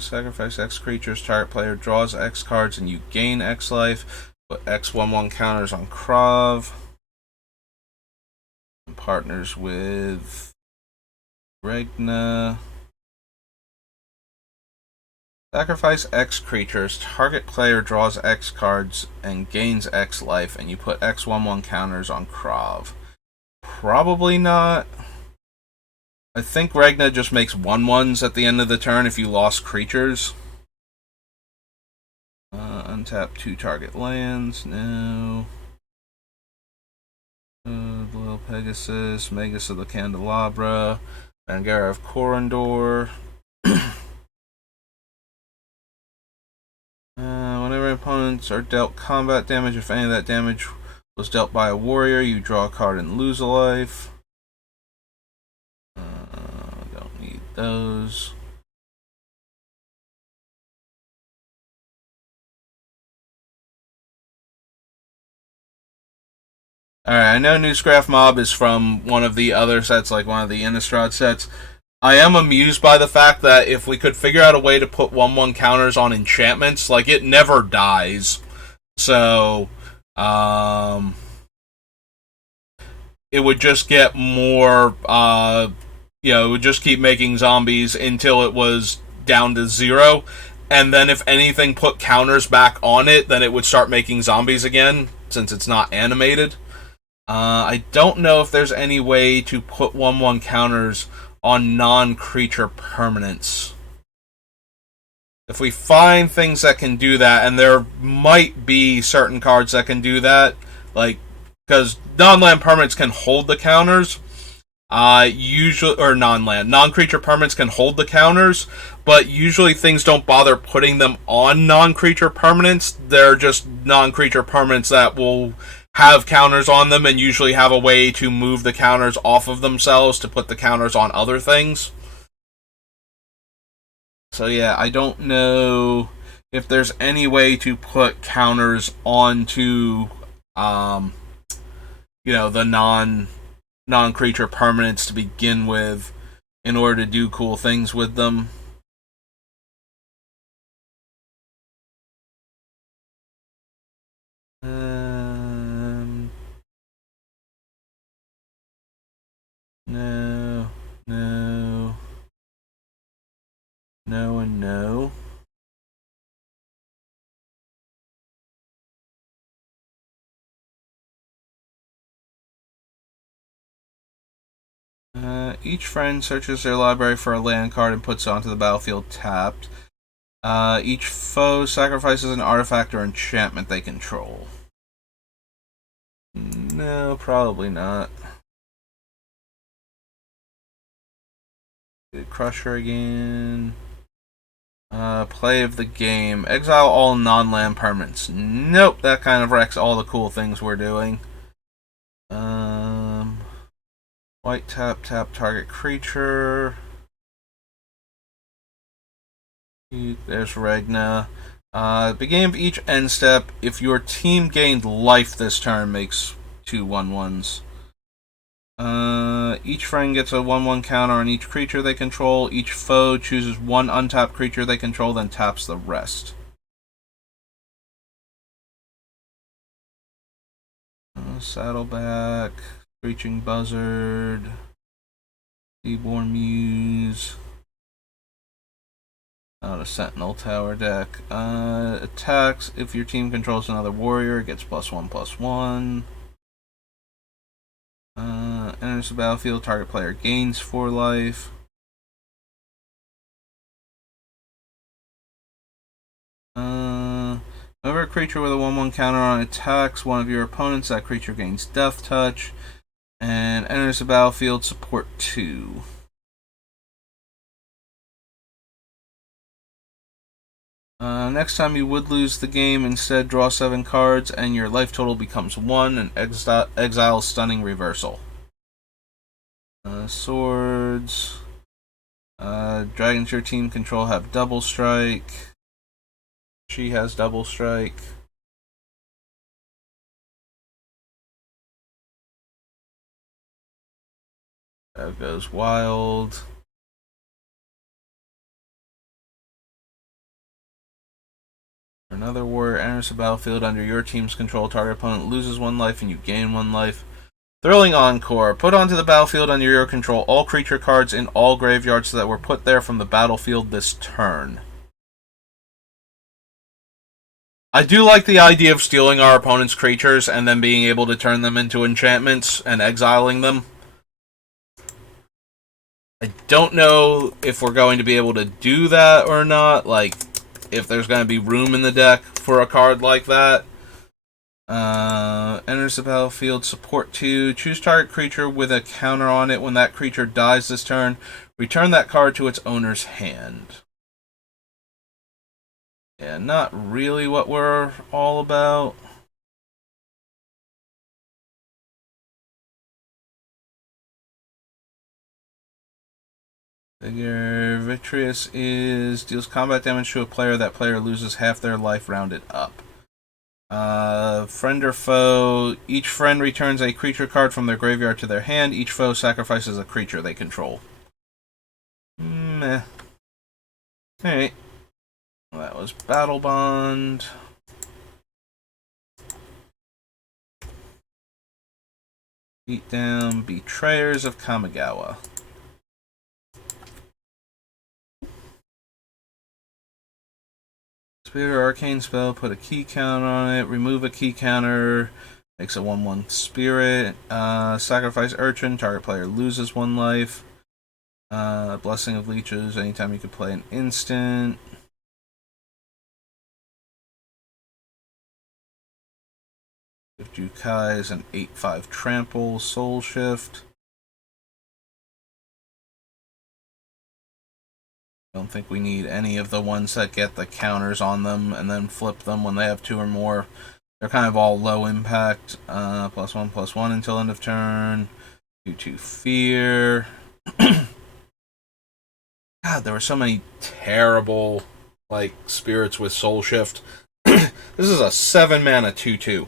Sacrifice X creatures. Target player draws X cards and you gain X life. Put X/1/1 counters on Krav. And partners with Regna. Sacrifice X creatures. Target player draws X cards and gains X life, and you put X/1/1 counters on Krav. Probably not. I think Regna just makes 1/1s at the end of the turn if you lost creatures. Untap 2 target lands. No. Little Pegasus, Magus of the Candelabra, Vangara of Corondor. Whenever opponents are dealt combat damage, if any of that damage was dealt by a warrior, you draw a card and lose a life. Don't need those. Alright, I know Newscraft Mob is from one of the other sets, like one of the Innistrad sets. I am amused by the fact that if we could figure out a way to put 1/1 counters on enchantments, like, it never dies. So, it would just get more, it would just keep making zombies until it was down to 0. And then if anything put counters back on it, then it would start making zombies again, since it's not animated. I don't know if there's any way to put 1/1 counters on non-creature permanents. If we find things that can do that, and there might be certain cards that can do that, like, because non-land permanents can hold the counters, usually, or non-creature permanents can hold the counters, but usually things don't bother putting them on non-creature permanents. They're just non-creature permanents that will have counters on them and usually have a way to move the counters off of themselves to put the counters on other things. So yeah, I don't know if there's any way to put counters onto, the non-creature permanents to begin with in order to do cool things with them. No, no, no, and no. Each friend searches their library for a land card and puts it onto the battlefield tapped. Each foe sacrifices an artifact or enchantment they control. No, probably not. Crusher again. Play of the game. Exile all non-land permanents. Nope, that kind of wrecks all the cool things we're doing. White tap target creature. There's Regna. Beginning of each end step, if your team gained life this turn, makes 2/1/1s. Each friend gets a 1/1 counter on each creature they control. Each foe chooses one untapped creature they control, then taps the rest. Saddleback, Screeching Buzzard, Seaborn Muse. Not a Sentinel Tower deck. Attacks if your team controls another warrior, it gets +1/+1. Enters the battlefield, target player gains 4 life. Whenever a creature with a 1/1 counter on attacks one of your opponents, that creature gains Death Touch. And enters the battlefield, support 2. Next time you would lose the game, instead draw 7 cards and your life total becomes 1 and exile Stunning Reversal. Swords. Dragons your team control have Double Strike. She has Double Strike. That goes wild. Another warrior enters the battlefield under your team's control. Target opponent loses 1 life and you gain 1 life. Thrilling Encore. Put onto the battlefield under your control all creature cards in all graveyards that were put there from the battlefield this turn. I do like the idea of stealing our opponent's creatures and then being able to turn them into enchantments and exiling them. I don't know if we're going to be able to do that or not. Like, if there's going to be room in the deck for a card like that. Enters the battlefield, support 2. Choose target creature with a counter on it. When that creature dies this turn, return that card to its owner's hand. Yeah, not really what we're all about. Figure Vitreous deals combat damage to a player. That player loses half their life rounded up. Friend or foe. Each friend returns a creature card from their graveyard to their hand. Each foe sacrifices a creature they control. Meh. Alright. Well, that was Battle Bond. Beat down Betrayers of Kamigawa. Spirit or Arcane spell, put a key counter on it, remove a key counter, makes a 1/1 spirit, sacrifice Urchin, target player loses 1 life, Blessing of Leeches, anytime you can play an instant. If Jukai is an 8/5 trample, Soul Shift. Don't think we need any of the ones that get the counters on them and then flip them when they have 2 or more. They're kind of all low impact. +1/+1 until end of turn. 2/2 Fear. God, there were so many terrible spirits with Soul Shift. This is a 7 mana 2/2.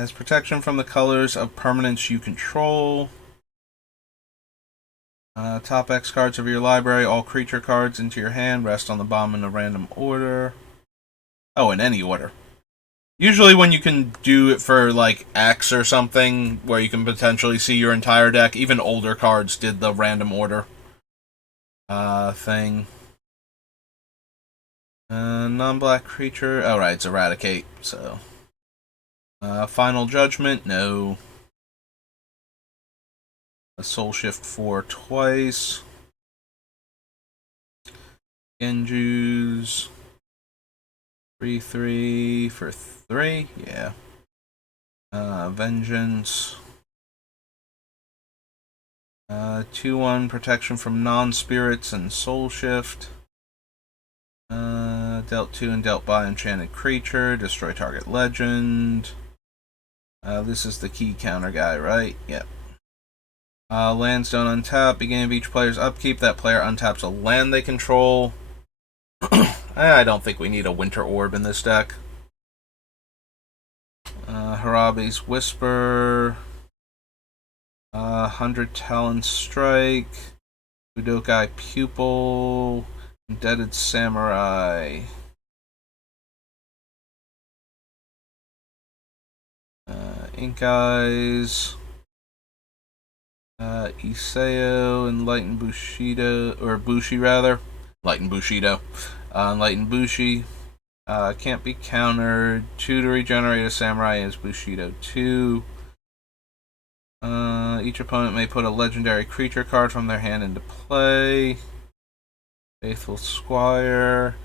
Has protection from the colors of permanents you control. Top X cards of your library, all creature cards into your hand, rest on the bottom in a random order. Oh, in any order. Usually when you can do it for X or something, where you can potentially see your entire deck, even older cards did the random order thing. Non-black creature. Oh, right, it's Eradicate, so. Final Judgment, no. A Soul Shift 4 twice. Genjus. 3/3 for 3, yeah. Vengeance. 2/1 protection from non-spirits and Soul Shift. Dealt 2 and dealt by enchanted creature. Destroy target legend. This is the key counter guy, right? Yep. Lands don't untap. Beginning of each player's upkeep, that player untaps a land they control. I don't think we need a Winter Orb in this deck. Harabe's Whisper. 100 Talon Strike. Budokai Pupil. Indebted Samurai. Ink Eyes. Iseo, Enlightened Bushido, or Bushi rather. Enlightened Bushido. Enlightened Bushi. Can't be countered. 2 to regenerate a samurai is Bushido 2. Each opponent may put a legendary creature card from their hand into play. Faithful Squire.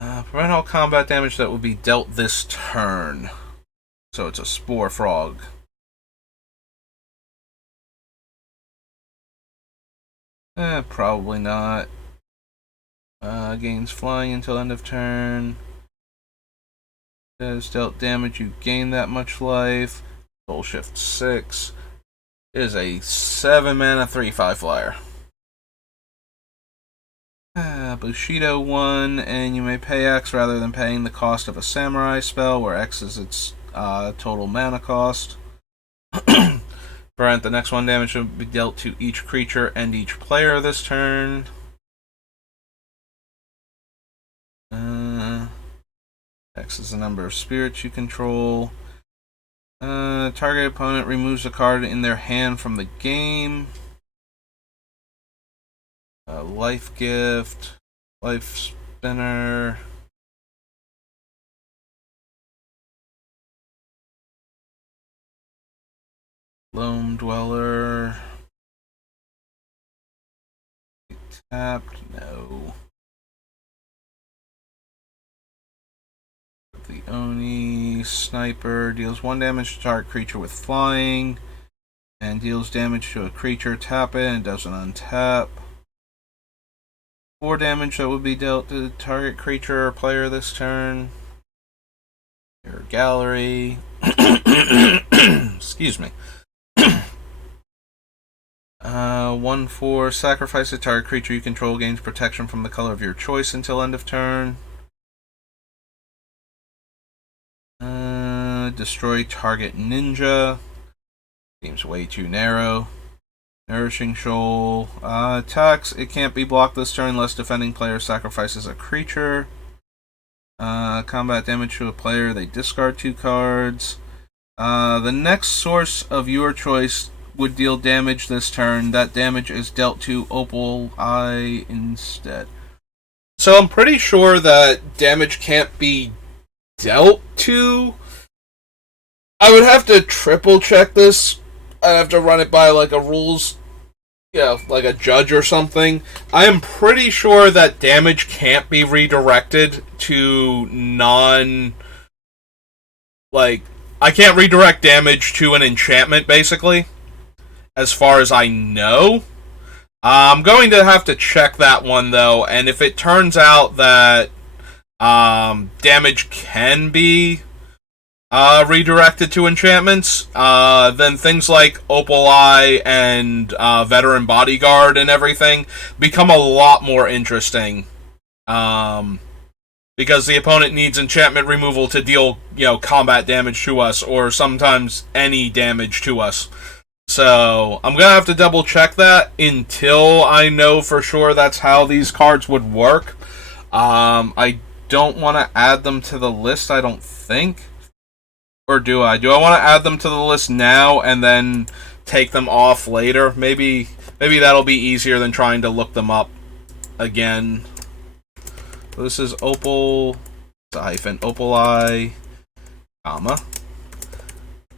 Prevent all combat damage that would be dealt this turn. So it's a Spore Frog. Probably not. Gains flying until end of turn. Does dealt damage, you gain that much life. Soul Shift 6. It is a 7 mana 3/5 flyer. Bushido 1, and you may pay X rather than paying the cost of a samurai spell, where X is its total mana cost. Prevent the next 1 damage will be dealt to each creature and each player this turn. X is the number of spirits you control. Target opponent removes a card in their hand from the game. Life Gift. Life Spinner. Lone Dweller. Tapped? No. The Oni. Sniper. Deals 1 damage to target creature with flying. And deals damage to a creature. Tap it and doesn't untap. 4 damage that would be dealt to the target creature or player this turn. Your gallery. Excuse me. 1/4. Sacrifice a target creature you control, gains protection from the color of your choice until end of turn. Destroy target ninja. Seems way too narrow. Nourishing Shoal. Attacks. It can't be blocked this turn unless defending player sacrifices a creature. Combat damage to a player. They discard 2 cards. The next source of your choice would deal damage this turn. That damage is dealt to Opal Eye instead. So I'm pretty sure that damage can't be dealt to. I would have to triple check this. I'd have to run it by like a rules, like a judge or something. I am pretty sure that damage can't be redirected to I can't redirect damage to an enchantment, basically, as far as I know. I'm going to have to check that one, though, and if it turns out that damage can be redirected to enchantments, then things like Opal Eye and Veteran Bodyguard and everything become a lot more interesting. Because the opponent needs enchantment removal to deal, combat damage to us, or sometimes any damage to us. So, I'm gonna have to double check that until I know for sure that's how these cards would work. I don't want to add them to the list, I don't think. Or do I? Do I want to add them to the list now and then take them off later? Maybe that'll be easier than trying to look them up again. This is Opal, Opal Eye,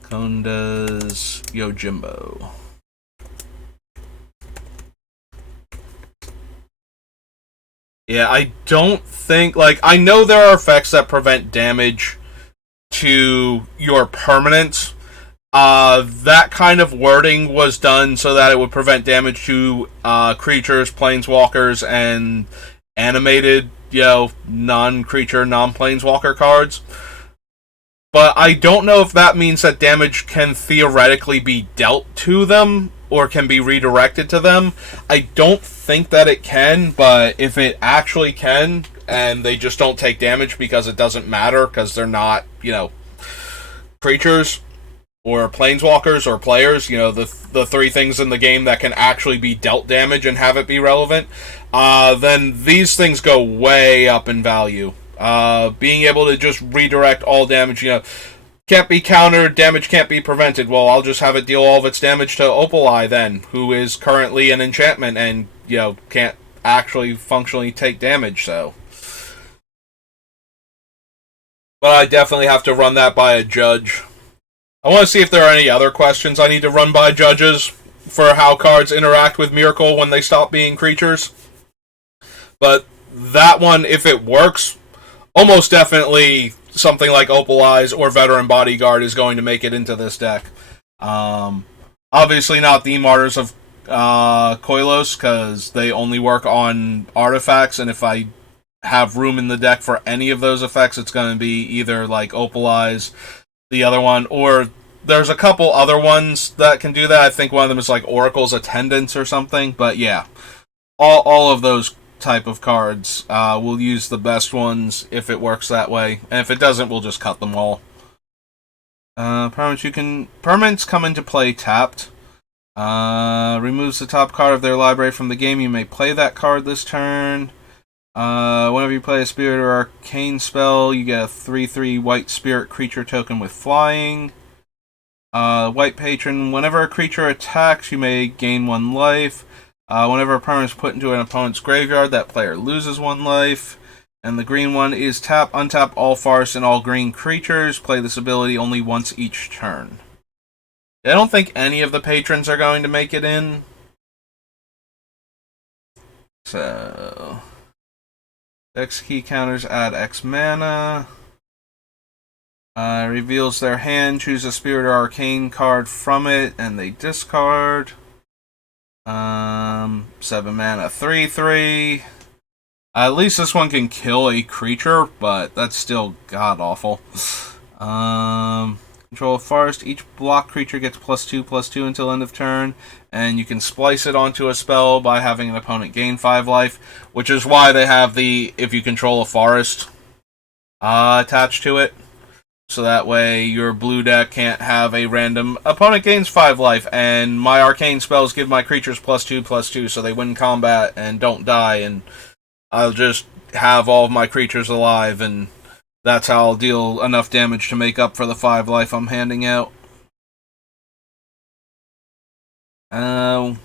Konda's Yojimbo. Yeah, I don't think, I know there are effects that prevent damage to your permanents. That kind of wording was done so that it would prevent damage to creatures, planeswalkers, and animated, non-creature, non-planeswalker cards. But I don't know if that means that damage can theoretically be dealt to them or can be redirected to them. I don't think that it can, but if it actually can, and they just don't take damage because it doesn't matter because they're not, creatures or planeswalkers or players, the three things in the game that can actually be dealt damage and have it be relevant, then these things go way up in value. Being able to just redirect all damage, can't be countered, damage can't be prevented. Well, I'll just have it deal all of its damage to Opaleye then, who is currently an enchantment and, can't actually functionally take damage, so. But I definitely have to run that by a judge. I want to see if there are any other questions I need to run by judges for how cards interact with Myrkul when they stop being creatures. But that one, if it works, almost definitely something like Opal Eyes or Veteran Bodyguard is going to make it into this deck. Obviously not the Martyrs of Koilos, because they only work on artifacts, and if I have room in the deck for any of those effects, it's going to be either like Opal Eyes, the other one, or there's a couple other ones that can do that. I think one of them is like Oracle's Attendance or something, but yeah, all of those type of cards, we'll use the best ones if it works that way, and if it doesn't, we'll just cut them all. Permanents come into play tapped. Removes the top card of their library from the game. You may play that card this turn. Whenever you play a spirit or arcane spell, you get a 3/3 white spirit creature token with flying. White patron, whenever a creature attacks, you may gain 1 life. Whenever a permanent is put into an opponent's graveyard, that player loses 1 life. And the green one is untap all forests and all green creatures. Play this ability only once each turn. I don't think any of the patrons are going to make it in. So, X key counters add X mana. Reveals their hand, choose a spirit or arcane card from it, and they discard. 7 mana, 3/3. At least this one can kill a creature, but that's still god awful. Control a forest. Each block creature gets +2/+2 until end of turn, and you can splice it onto a spell by having an opponent gain 5 life, which is why they have the if you control a forest attached to it. So that way your blue deck can't have a random opponent gains 5 life, and my arcane spells give my creatures +2/+2, so they win combat and don't die, and I'll just have all of my creatures alive, and that's how I'll deal enough damage to make up for the 5 life I'm handing out. Whenever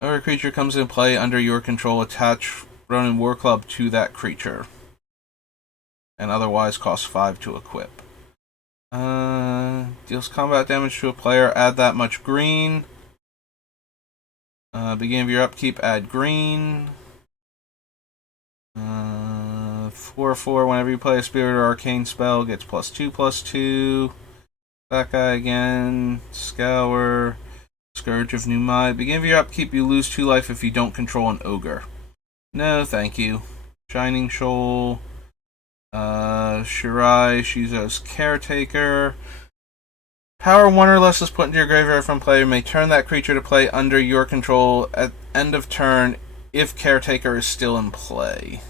a creature comes in play under your control, attach Ronin War Club to that creature. And otherwise costs 5 to equip. Deals combat damage to a player, add that much green. Beginning of your upkeep, add green. 4/4, whenever you play a spirit or arcane spell, gets +2/+2. That guy again. Scour. Scourge of Numai. Beginning of your upkeep, you lose 2 life if you don't control an ogre. No, thank you. Shining Shoal. Shirai, Shizo's Caretaker. Power 1 or less is put into your graveyard from player. You may turn that creature to play under your control at end of turn if Caretaker is still in play.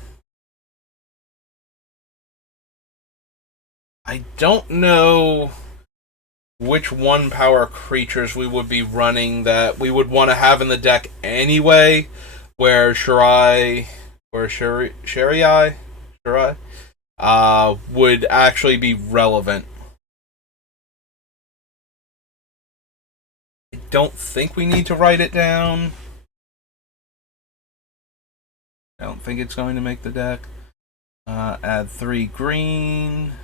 I don't know which 1-power creatures we would be running that we would want to have in the deck anyway, where Shirai would actually be relevant. I don't think we need to write it down. I don't think it's going to make the deck. Add 3 green.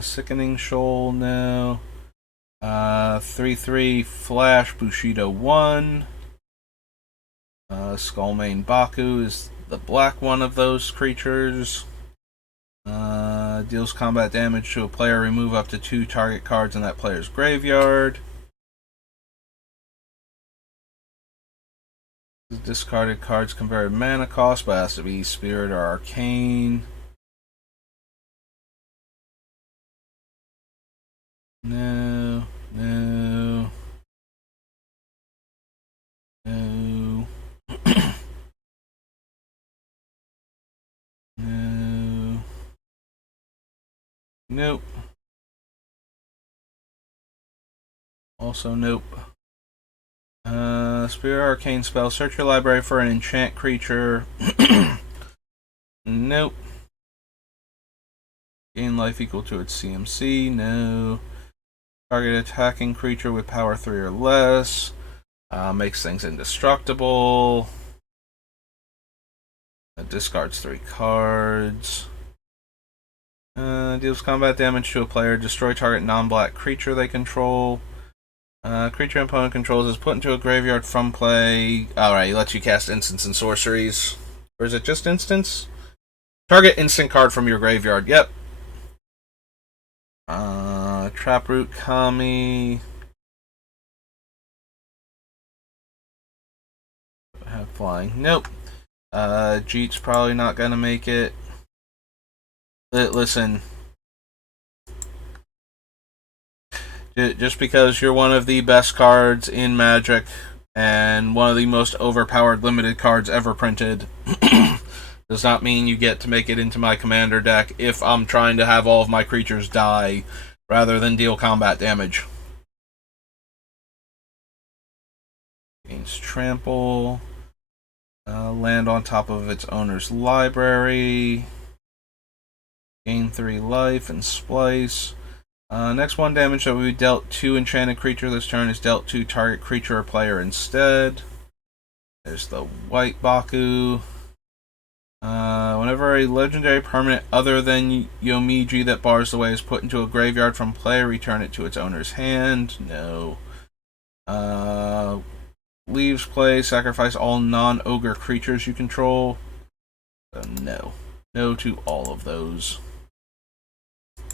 Sickening Shoal, no. 3/3 Flash Bushido 1. Skullmane Baku is the black one of those creatures. Deals combat damage to a player. Remove up to 2 target cards in that player's graveyard. Discarded cards convert mana cost, but it has to be Spirit or Arcane. No. No. No. No. Nope. Also nope. Spirit Arcane spell. Search your library for an enchant creature. Nope. Gain life equal to its CMC. No. Target attacking creature with power 3 or less. Makes things indestructible. Discards 3 cards. Deals combat damage to a player. Destroy target non-black creature they control. Creature opponent controls is put into a graveyard from play. Alright, he lets you cast instants and sorceries. Or is it just instants? Target instant card from your graveyard. Yep. Traproot Kami. Have flying. Nope. Jeet's probably not gonna make it. Listen. Just because you're one of the best cards in Magic and one of the most overpowered limited cards ever printed does not mean you get to make it into my commander deck if I'm trying to have all of my creatures die rather than deal combat damage. Gains trample. Land on top of its owner's library. Gain 3 life and splice. Next 1 damage that will be dealt to enchanted creature this turn is dealt to target creature or player instead. There's the white Baku. Whenever a legendary permanent other than Yomiji that bars the way is put into a graveyard from play, return it to its owner's hand. No. Leaves play, sacrifice all non-ogre creatures you control. So no. No to all of those.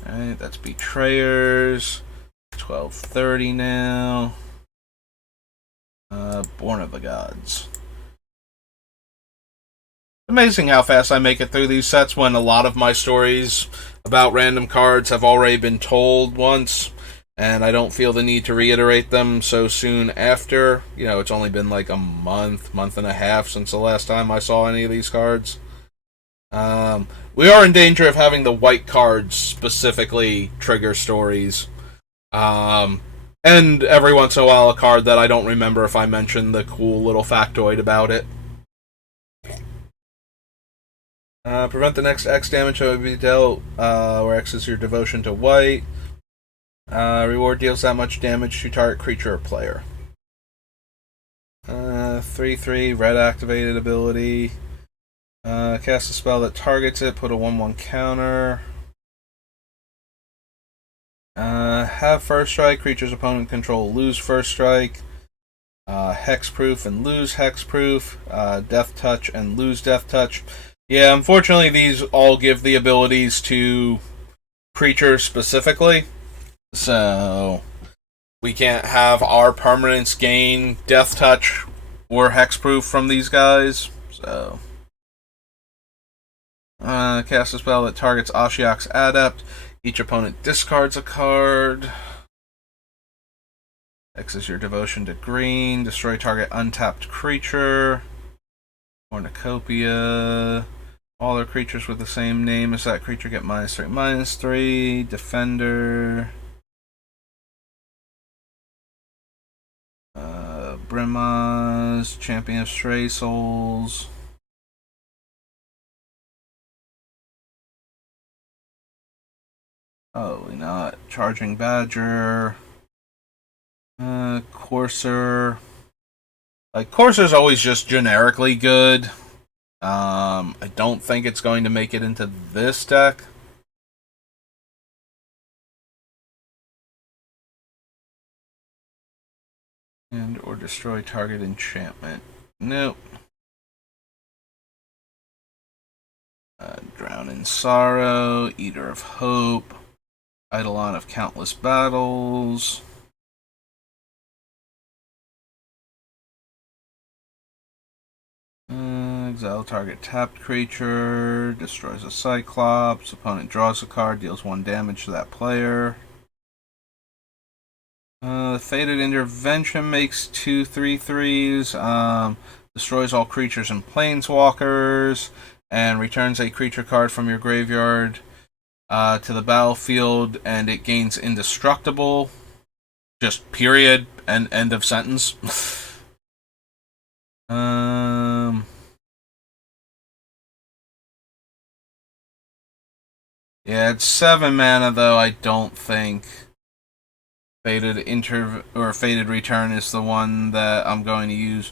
Alright, that's Betrayers. 12:30 now. Born of the Gods. Amazing how fast I make it through these sets when a lot of my stories about random cards have already been told once, and I don't feel the need to reiterate them so soon after. You know, it's only been like a month and a half since the last time I saw any of these cards. We are in danger of having the white cards specifically trigger stories. And every once in a while a card that I don't remember if I mentioned the cool little factoid about it. Prevent the next X damage that would be dealt, where X is your devotion to white. Reward deals that much damage to target creature or player. 3/3 red activated ability. Cast a spell that targets it, put a 1/1 counter. Have first strike, creature's opponent control lose first strike. Hexproof and lose hexproof. Death touch and lose death touch. Yeah, unfortunately these all give the abilities to creatures specifically. So we can't have our permanents gain death touch or hexproof from these guys. So cast a spell that targets Ashiok's Adept. Each opponent discards a card. X is your devotion to green. Destroy target untapped creature. Cornucopia. All other creatures with the same name as that creature get -3/-3. Defender. Brimaz. Champion of Stray Souls. Oh, not. Charging Badger. Courser. Like, Courser's always just generically good. I don't think it's going to make it into this deck. And or destroy target enchantment. Nope. Drown in Sorrow. Eater of Hope. Eidolon of Countless Battles. Exile target tapped creature. Destroys a Cyclops. Opponent draws a card. Deals 1 damage to that player. Fated Intervention makes 2/3/3s. Destroys all creatures and planeswalkers, and returns a creature card from your graveyard to the battlefield, and it gains indestructible. Just period. And end of sentence. Yeah, it's 7 mana though. I don't think Fated Return is the one that I'm going to use.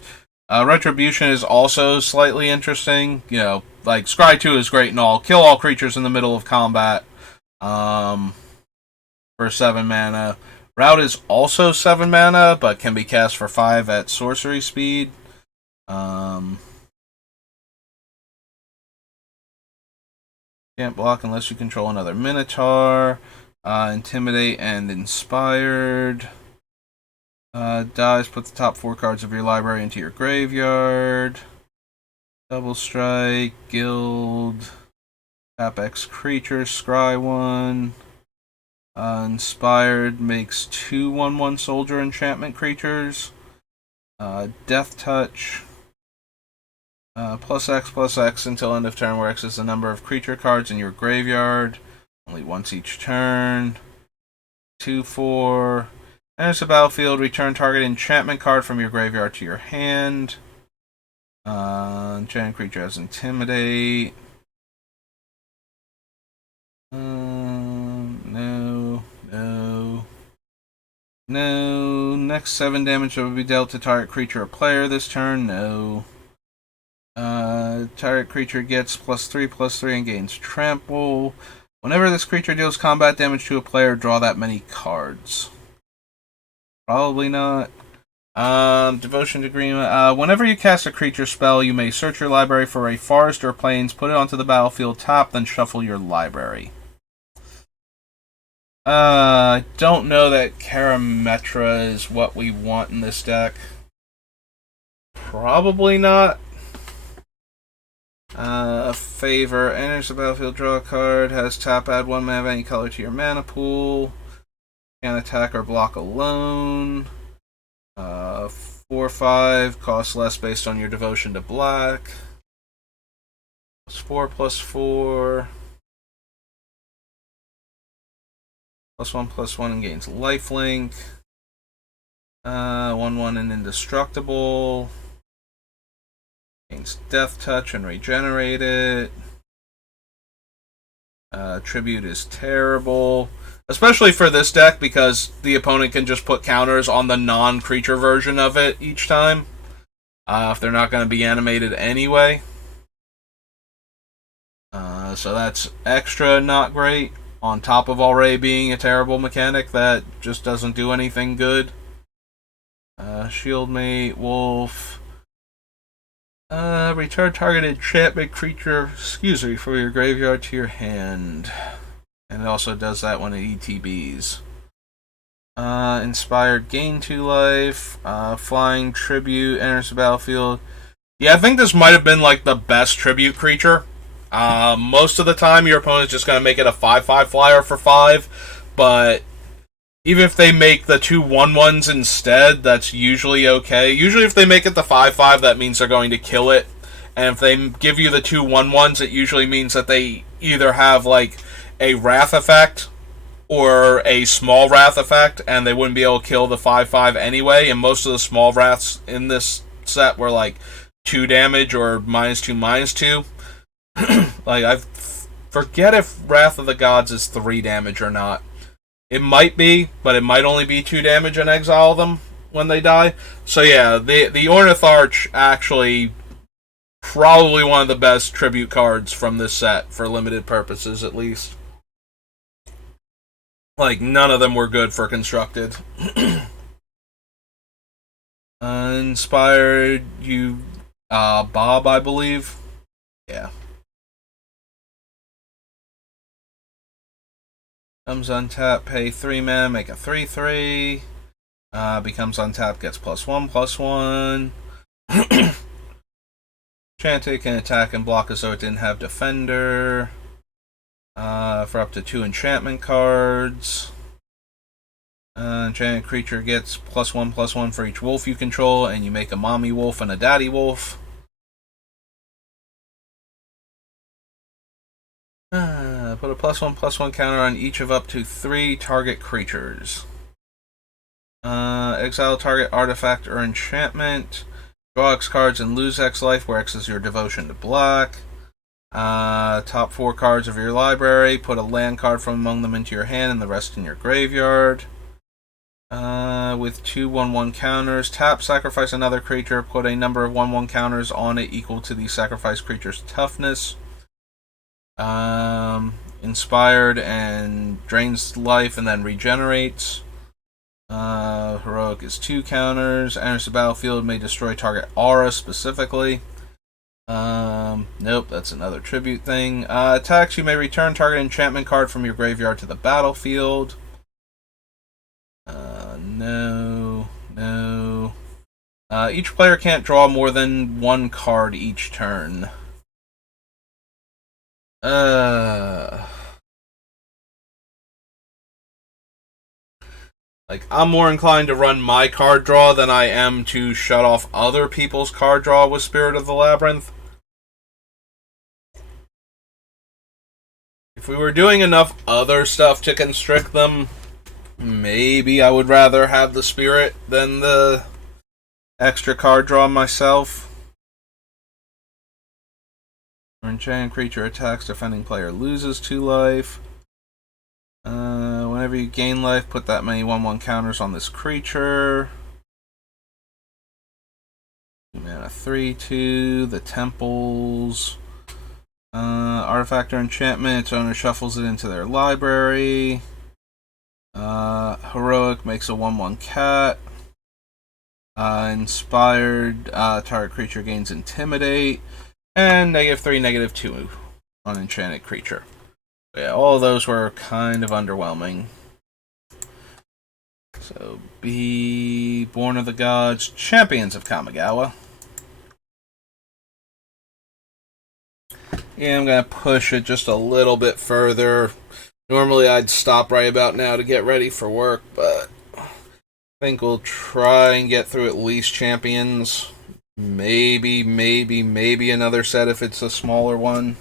Retribution is also slightly interesting. You know, like Scry 2 is great and all. Kill all creatures in the middle of combat. For 7 mana. Rout is also 7 mana, but can be cast for 5 at sorcery speed. Can't block unless you control another Minotaur. Intimidate and Inspired. Dies, put the top 4 cards of your library into your graveyard. Double Strike, Guild. Tap X creature, scry 1. Inspired makes 2 1/1 soldier enchantment creatures. Death Touch. +X until end of turn, where X is the number of creature cards in your graveyard. Only once each turn. 2/4. Enters the battlefield, return target enchantment card from your graveyard to your hand. Enchanted creature has Intimidate. No. Next 7 damage will be dealt to target creature or player this turn. No. Target creature gets +3/+3 and gains trample. Whenever this creature deals combat damage to a player, draw that many cards. Probably not. Devotion to Green. Whenever you cast a creature spell, you may search your library for a forest or plains, put it onto the battlefield top, then shuffle your library. I don't know that Karametra is what we want in this deck. Probably not. Favor. Enters the battlefield, draw a card. Has tap, add 1 mana of any color to your mana pool. Can't attack or block alone. 4/5. Costs less based on your devotion to black. +4/+4. +1/+1 and gains lifelink. 1/1 and indestructible. Gains Death Touch and regenerate it. Tribute is terrible. Especially for this deck, because the opponent can just put counters on the non-creature version of it each time. If they're not going to be animated anyway. So that's extra not great. On top of already being a terrible mechanic that just doesn't do anything good. Shieldmate, Wolf. Return targeted enchantment creature, from your graveyard to your hand. And it also does that when it ETBs. Inspired, gain 2 life. Flying Tribute, enters the battlefield. Yeah, I think this might have been like the best tribute creature. Most of the time, your opponent's just going to make it a 5/5 flyer for 5. But even if they make the 2 1/1s instead, that's usually okay. Usually if they make it the 5/5, that means they're going to kill it. And if they give you the 2 1/1s, it usually means that they either have like a Wrath effect or a small Wrath effect, and they wouldn't be able to kill the 5/5 anyway. And most of the small Wraths in this set were like 2 damage or -2/-2. Like, I forget if Wrath of the Gods is 3 damage or not. It might be, but it might only be 2 damage and exile them when they die. So yeah, the Ornitharch actually probably one of the best tribute cards from this set, for limited purposes at least. Like, none of them were good for constructed. Inspired, you Bob, I believe. Yeah. Comes untap, pay 3 mana, make a 3/3. Becomes untap, gets +1/+1. Enchanted can attack and block as though it didn't have Defender. For up to 2 enchantment cards. Enchanted creature gets +1/+1 for each wolf you control, and you make a mommy wolf and a daddy wolf. Put a +1/+1 counter on each of up to 3 target creatures. Exile target artifact or enchantment. Draw X cards and lose X life, where X is your devotion to black. Top 4 cards of your library. Put a land card from among them into your hand and the rest in your graveyard. With 2 1/1 counters. Tap, sacrifice another creature. Put a number of 1/1 counters on it equal to the sacrificed creature's toughness. Inspired and drains life and then regenerates. Heroic is 2 counters. Enters the battlefield, may destroy target aura specifically. Nope, that's another tribute thing. Attacks, you may return target enchantment card from your graveyard to the battlefield. No. Each player can't draw more than 1 card each turn. Like, I'm more inclined to run my card draw than I am to shut off other people's card draw with Spirit of the Labyrinth. If we were doing enough other stuff to constrict them, maybe I would rather have the Spirit than the extra card draw myself. Enchanted creature attacks, defending player loses 2 life. Whenever you gain life, put that many 1/1 counters on this creature. 2 mana 3/2, the temples. Artifact or enchantment, its owner shuffles it into their library. Heroic makes a 1/1 cat. Inspired, target creature gains intimidate. And -3, -2 on enchanted creature. Yeah, all of those were kind of underwhelming. So, be Born of the Gods, Champions of Kamigawa. Yeah, I'm going to push it just a little bit further. Normally I'd stop right about now to get ready for work, but I think we'll try and get through at least Champions. Maybe another set if it's a smaller one.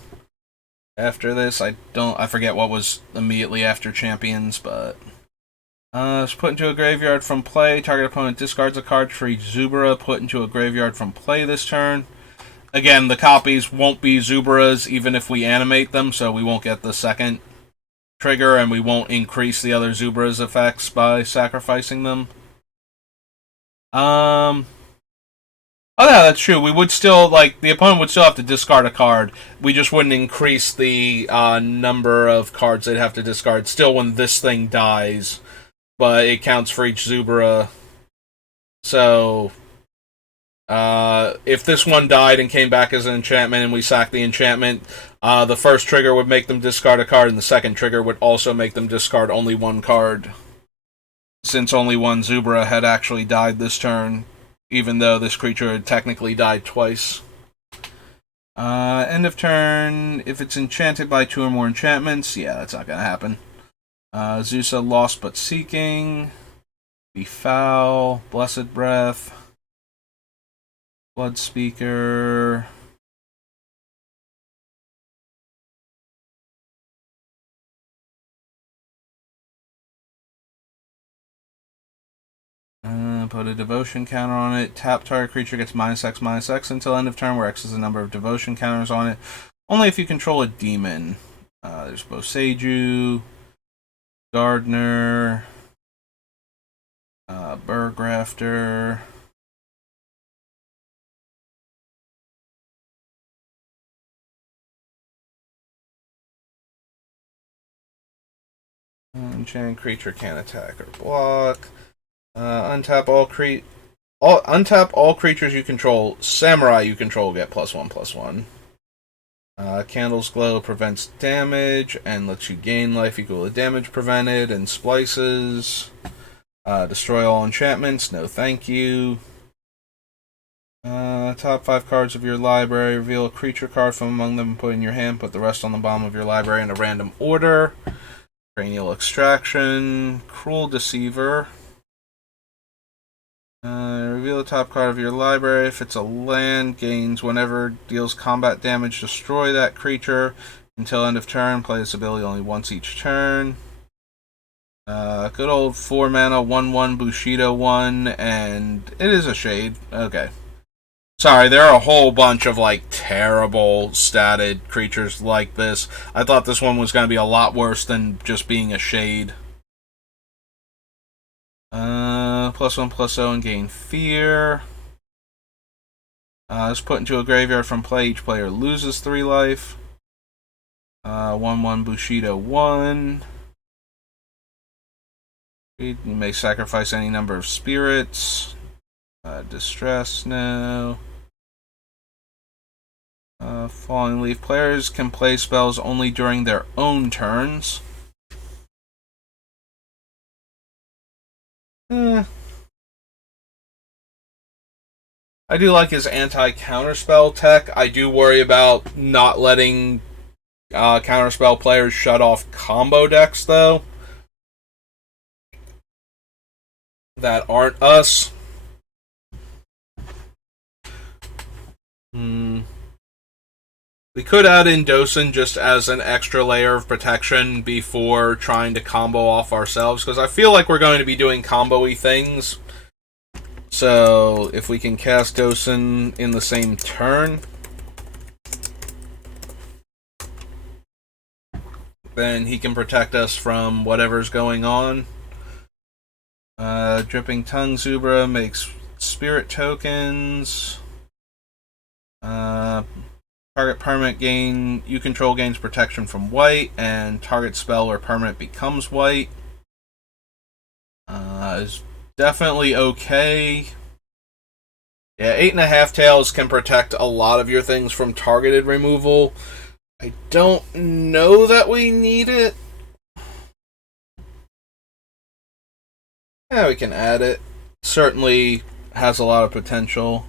After this, I forget what was immediately after Champions, but it's put into a graveyard from play. Target opponent discards a card for each Zubra put into a graveyard from play this turn. Again, the copies won't be Zubras even if we animate them, so we won't get the second trigger, and we won't increase the other Zubra's effects by sacrificing them. Oh yeah, that's true. We would still, the opponent would still have to discard a card. We just wouldn't increase the number of cards they'd have to discard still when this thing dies. But it counts for each Zubra. So, if this one died and came back as an enchantment and we sacked the enchantment, the first trigger would make them discard a card, and the second trigger would also make them discard only 1 card. Since only 1 Zubra had actually died this turn, even though this creature had technically died twice. End of turn, if it's enchanted by 2 or more enchantments, yeah, that's not gonna happen. Zusa, Lost but Seeking, Befoul, Blessed Breath, Blood Speaker. Put a devotion counter on it. Tap target creature gets -X/-X until end of turn, where X is the number of devotion counters on it. Only if you control a demon. There's Boseiju, Gardener, Burgrafter. Enchanted creature can't attack or block. Untap all creatures you control. Samurai you control get +1/+1. Candle's Glow prevents damage and lets you gain life equal to damage prevented, and splices. Destroy all enchantments. No, thank you. Top 5 cards of your library. Reveal a creature card from among them and put in your hand. Put the rest on the bottom of your library in a random order. Create Cranial Extraction, Cruel Deceiver. Reveal the top card of your library. If it's a land, gains whenever deals combat damage, destroy that creature until end of turn. Play this ability only once each turn. Good old 4 mana, 1/1 Bushido 1, and it is a shade. Okay. Sorry, there are a whole bunch of, like, terrible statted creatures like this. I thought this one was going to be a lot worse than just being a shade. +1/+0 and gain fear. It's put into a graveyard from play. Each player loses 3 life. 1/1 Bushido 1. You may sacrifice any number of spirits. Distress, no. Falling Leaf. Players can play spells only during their own turns. I do like his anti-counterspell tech. I do worry about not letting counterspell players shut off combo decks, though, that aren't us. We could add in Dosen just as an extra layer of protection before trying to combo off ourselves, because I feel like we're going to be doing combo-y things. So, if we can cast Dosen in the same turn, then he can protect us from whatever's going on. Dripping Tongue Zubra makes spirit tokens. Target permanent you control gains protection from white, and target spell or permanent becomes white. Is definitely okay. Yeah, 8.5 Tails can protect a lot of your things from targeted removal. I don't know that we need it. Yeah, we can add it. Certainly has a lot of potential.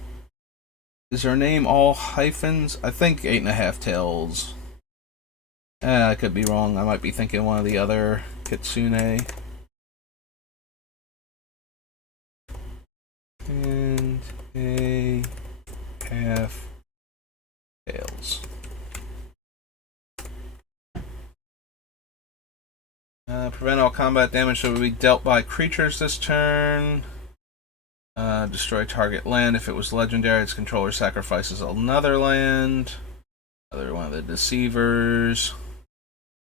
Is her name all hyphens? I think 8.5 Tails. I could be wrong. I might be thinking one of the other Kitsune. And a half Tails. Prevent all combat damage that will be dealt by creatures this turn. Destroy target land. If it was legendary, its controller sacrifices another land. Another one of the deceivers.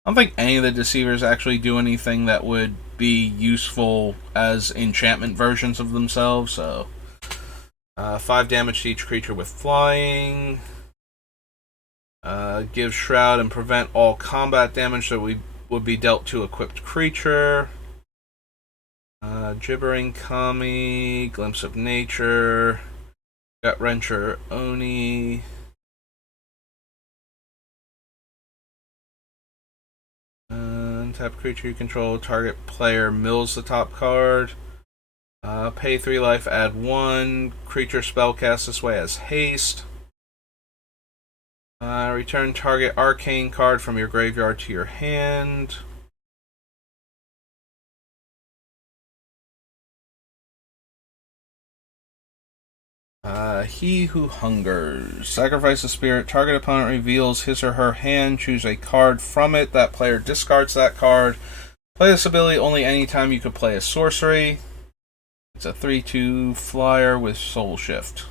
I don't think any of the deceivers actually do anything that would be useful as enchantment versions of themselves, so 5 damage to each creature with flying. Give Shroud and prevent all combat damage that would be dealt to equipped creature. Gibbering Kami, Glimpse of Nature, Gut Wrencher Oni. Tap creature you control, target player mills the top card. Pay 3 life, add 1. Creature spellcast this way as haste. Return target arcane card from your graveyard to your hand. He Who Hungers. Sacrifice a spirit. Target opponent reveals his or her hand. Choose a card from it. That player discards that card. Play this ability only anytime you could play a sorcery. It's a 3/2 flyer with Soul Shift.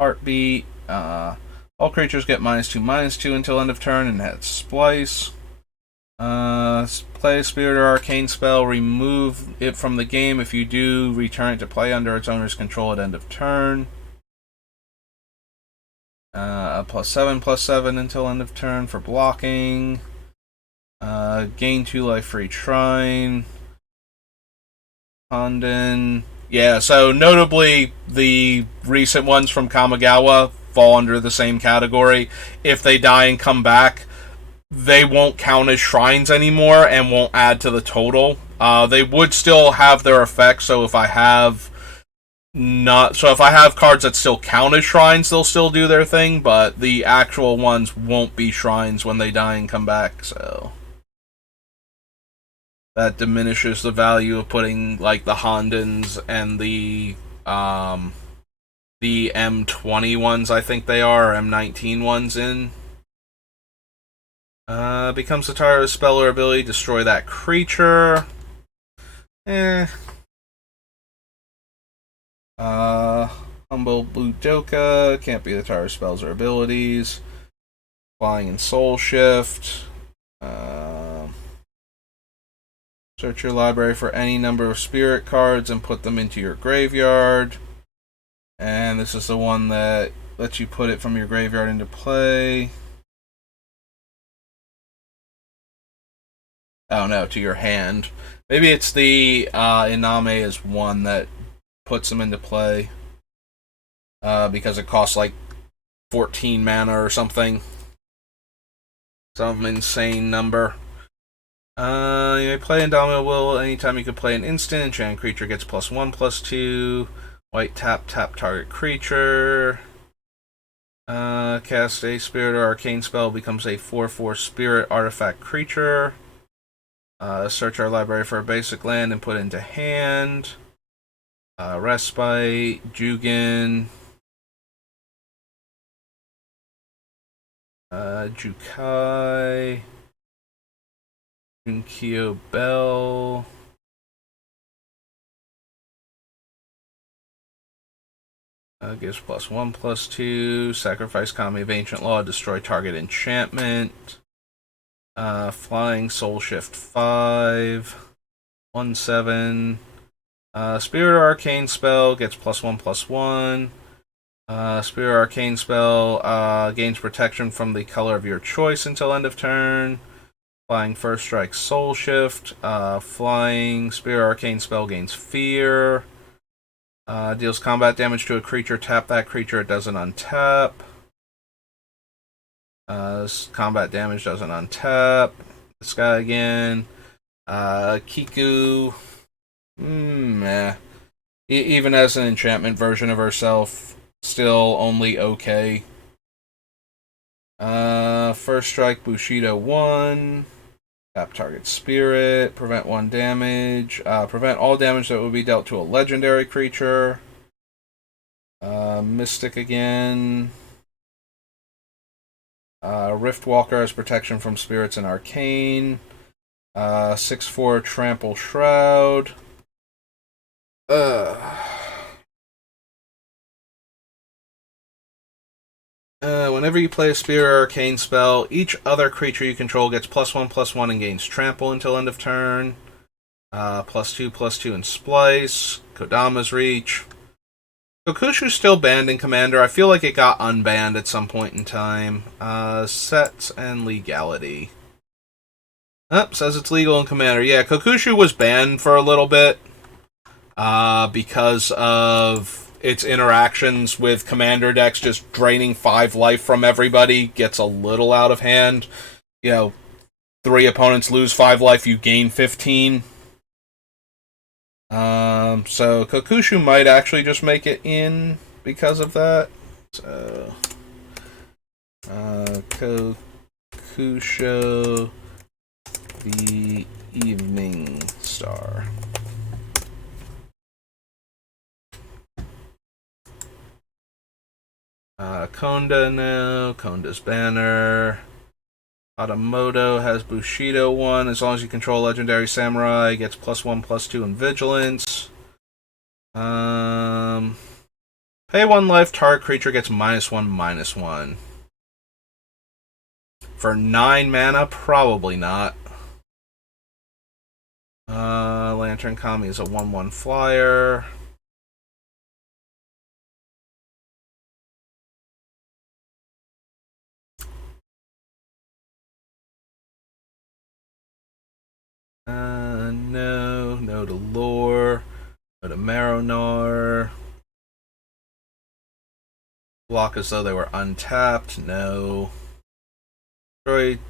Heartbeat. All creatures get -2/-2 until end of turn and had Splice. Play a spirit or arcane spell. Remove it from the game. If you do, return it to play under its owner's control at end of turn. +7/+7 until end of turn for blocking. Gain 2 life for each shrine. Honden. Yeah, so notably, the recent ones from Kamigawa fall under the same category. If they die and come back, they won't count as shrines anymore and won't add to the total. They would still have their effects, so if I have cards that still count as shrines, they'll still do their thing, but the actual ones won't be shrines when they die and come back, so that diminishes the value of putting like the Hondens and the M20 ones, I think they are, or M19 ones in. Becomes the target of spell or ability, destroy that creature. Eh. Humble Budoka, can't be the target of spells or abilities. Flying and Soul Shift. Search your library for any number of spirit cards and put them into your graveyard. And this is the one that lets you put it from your graveyard into play. Oh no, to your hand. Maybe it's the Iname is one that puts them into play. Because it costs like 14 mana or something. Some insane number. You may play Indomitable Will anytime you can play an instant. Enchanted creature gets +1/+2. White tap target creature. Cast a spirit or arcane spell, becomes a 4/4 spirit artifact creature. Search our library for a basic land and put it into hand. Respite, Jugen, Jukai, Junkyo Bell. Gives +1/+2. Sacrifice Kami of Ancient Law. Destroy target enchantment. Flying Soul Shift 5. 1/7. Spirit Arcane Spell gets +1/+1. Spirit Arcane Spell gains protection from the color of your choice until end of turn. Flying First Strike Soul Shift. Flying Spirit Arcane Spell gains Fear. Deals combat damage to a creature. Tap that creature. It doesn't untap. Combat damage doesn't untap. This guy again. Kiku. Meh. Even as an enchantment version of herself, still only okay. First Strike Bushido 1. Tap target spirit. Prevent 1 damage. Prevent all damage that would be dealt to a legendary creature. Mystic again. Riftwalker has protection from spirits and arcane. 6/4 Trample Shroud. Whenever you play a spirit or arcane spell, each other creature you control gets +1/+1 and gains trample until end of turn. +2/+2 in Splice. Kodama's Reach. Kokushu's still banned in Commander. I feel like it got unbanned at some point in time. Sets and legality. Says it's legal in Commander. Yeah, Kokushu was banned for a little bit. Because of its interactions with Commander decks just draining 5 life from everybody. Gets a little out of hand. 3 opponents lose 5 life, you gain 15. So Kokushu might actually just make it in because of that. So Kokushu the Evening Star. Konda now. Konda's banner. Hatamoto has Bushido 1. As long as you control Legendary Samurai, gets +1/+2 in Vigilance. Pay 1 life, target creature gets -1/-1. For 9 mana, probably not. Lantern Kami is a 1/1 flyer. No to Lore, no to Maronar. Block as though they were untapped, no. Target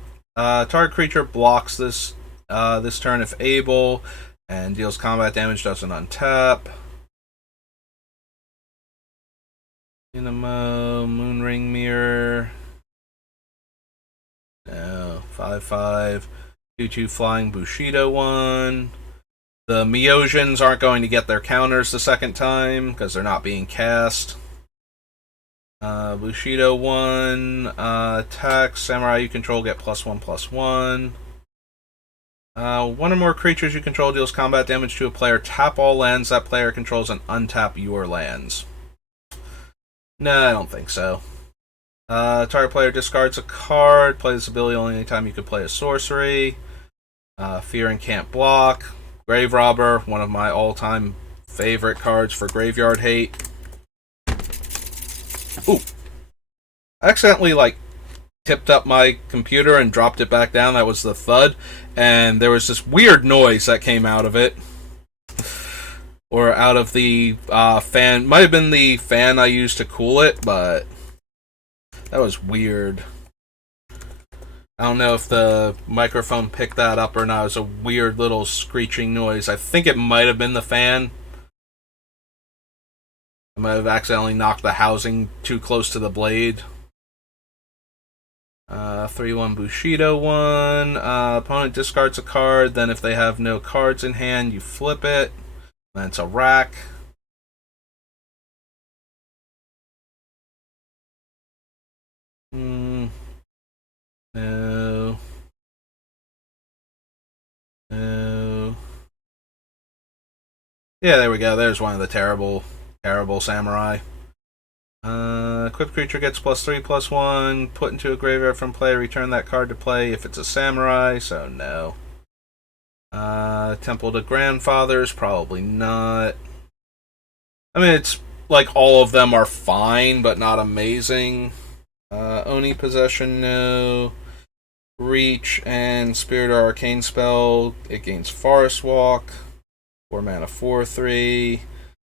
creature blocks this turn if able, and deals combat damage, doesn't untap. Dynamo, Moonring Mirror. No, 5/5. 2/2 flying Bushido 1. The Myosians aren't going to get their counters the second time because they're not being cast. Bushido 1. Attack. Samurai you control get +1/+1. One or more creatures you control deals combat damage to a player. Tap all lands that player controls and untap your lands. No, I don't think so. Target player discards a card. Play this ability only anytime you could play a sorcery. Fear and can't block. Grave Robber, one of my all-time favorite cards for graveyard hate. Ooh. I accidentally, tipped up my computer and dropped it back down. That was the thud. And there was this weird noise that came out of it. Or out of the fan. Might have been the fan I used to cool it, but that was weird. I don't know if the microphone picked that up or not. It was a weird little screeching noise. I think it might have been the fan. I might have accidentally knocked the housing too close to the blade. 3/1 Bushido 1. Opponent discards a card. Then if they have no cards in hand, you flip it. Then it's a rack. No. No. Yeah, there we go. There's one of the terrible samurai. Equipped creature gets +3/+1. Put into a graveyard from play. Return that card to play if it's a samurai. So no. Temple to Grandfathers, probably not. I mean, it's like all of them are fine, but not amazing. Oni Possession, no. Reach and Spirit or Arcane Spell. It gains Forest Walk. 4 mana 4/3.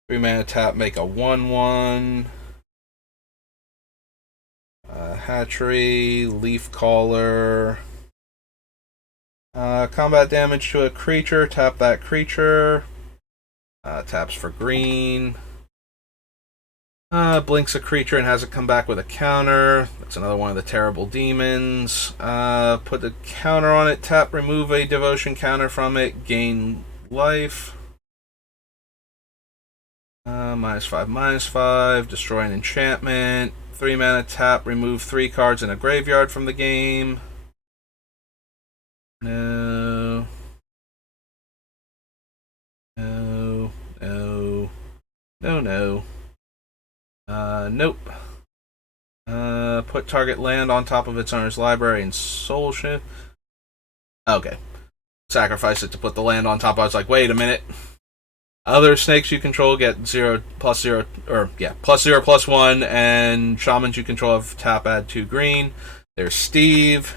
3 mana tap, make a 1/1. Hatchery, Leaf Caller. Combat damage to a creature, tap that creature. Taps for green. Blinks a creature and has it come back with a counter. That's another one of the terrible demons. Put the counter on it, tap, remove a devotion counter from it, gain life. -5/-5, destroy an enchantment. 3 mana tap, remove 3 cards in a graveyard from the game. No. No. No. No, no. Nope. Put target land on top of its owner's library and soul shift. Okay. Sacrifice it to put the land on top. I was like, wait a minute. Other snakes you control get +0/+1, and shamans you control have tap, add 2 green. There's Steve.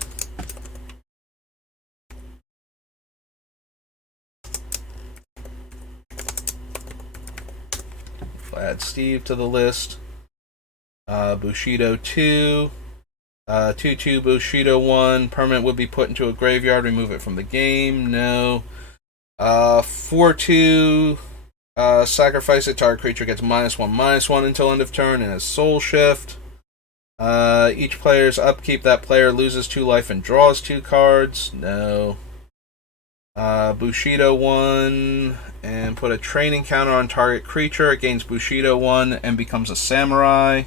Add Steve to the list. Bushido 2. 2/2 Bushido 1. Permanent would be put into a graveyard. Remove it from the game. No. 4/2. Sacrifice it. Target creature gets -1/-1 until end of turn and has soul shift. Each player's upkeep, that player loses 2 life and draws 2 cards. No. Bushido 1. And put a training counter on target creature. It gains Bushido 1 and becomes a samurai.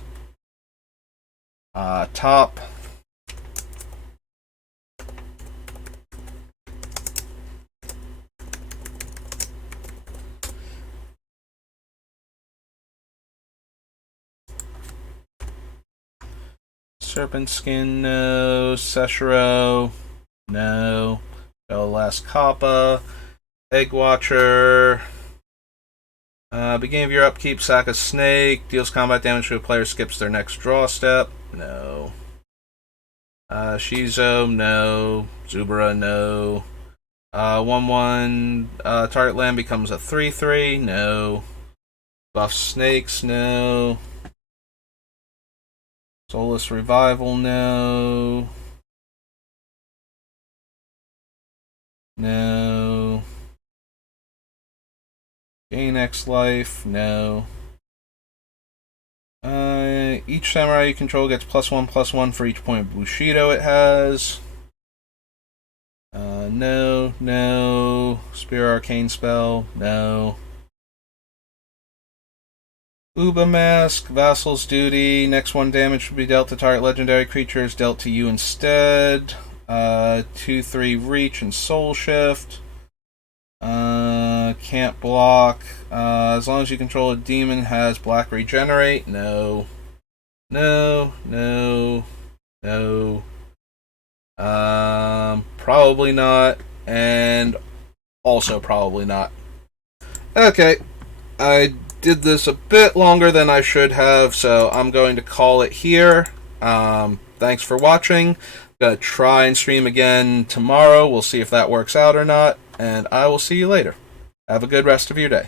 Top. Serpent Skin, no. Seshiro, no. Last Kappa. Egg Watcher. Beginning of your upkeep, sack a snake. Deals combat damage to a player, skips their next draw step. No. Shizo, no. Zubara, no. 1/1. Target land becomes a 3/3. No. Buff snakes, no. Soulless Revival, no. No. Gain X life, no. Each samurai you control gets +1/+1 for each point of Bushido it has. No. Spear Arcane Spell, no. Uba Mask, Vassal's Duty. Next one damage will be dealt to target legendary creatures, dealt to you instead. 2/3 Reach and Soul Shift. Can't block. As long as you control a demon, has Black Regenerate. No. Probably not. And also probably not. Okay. I did this a bit longer than I should have, so I'm going to call it here. Thanks for watching. I'm going to try and stream again tomorrow. We'll see if that works out or not, and I will see you later. Have a good rest of your day.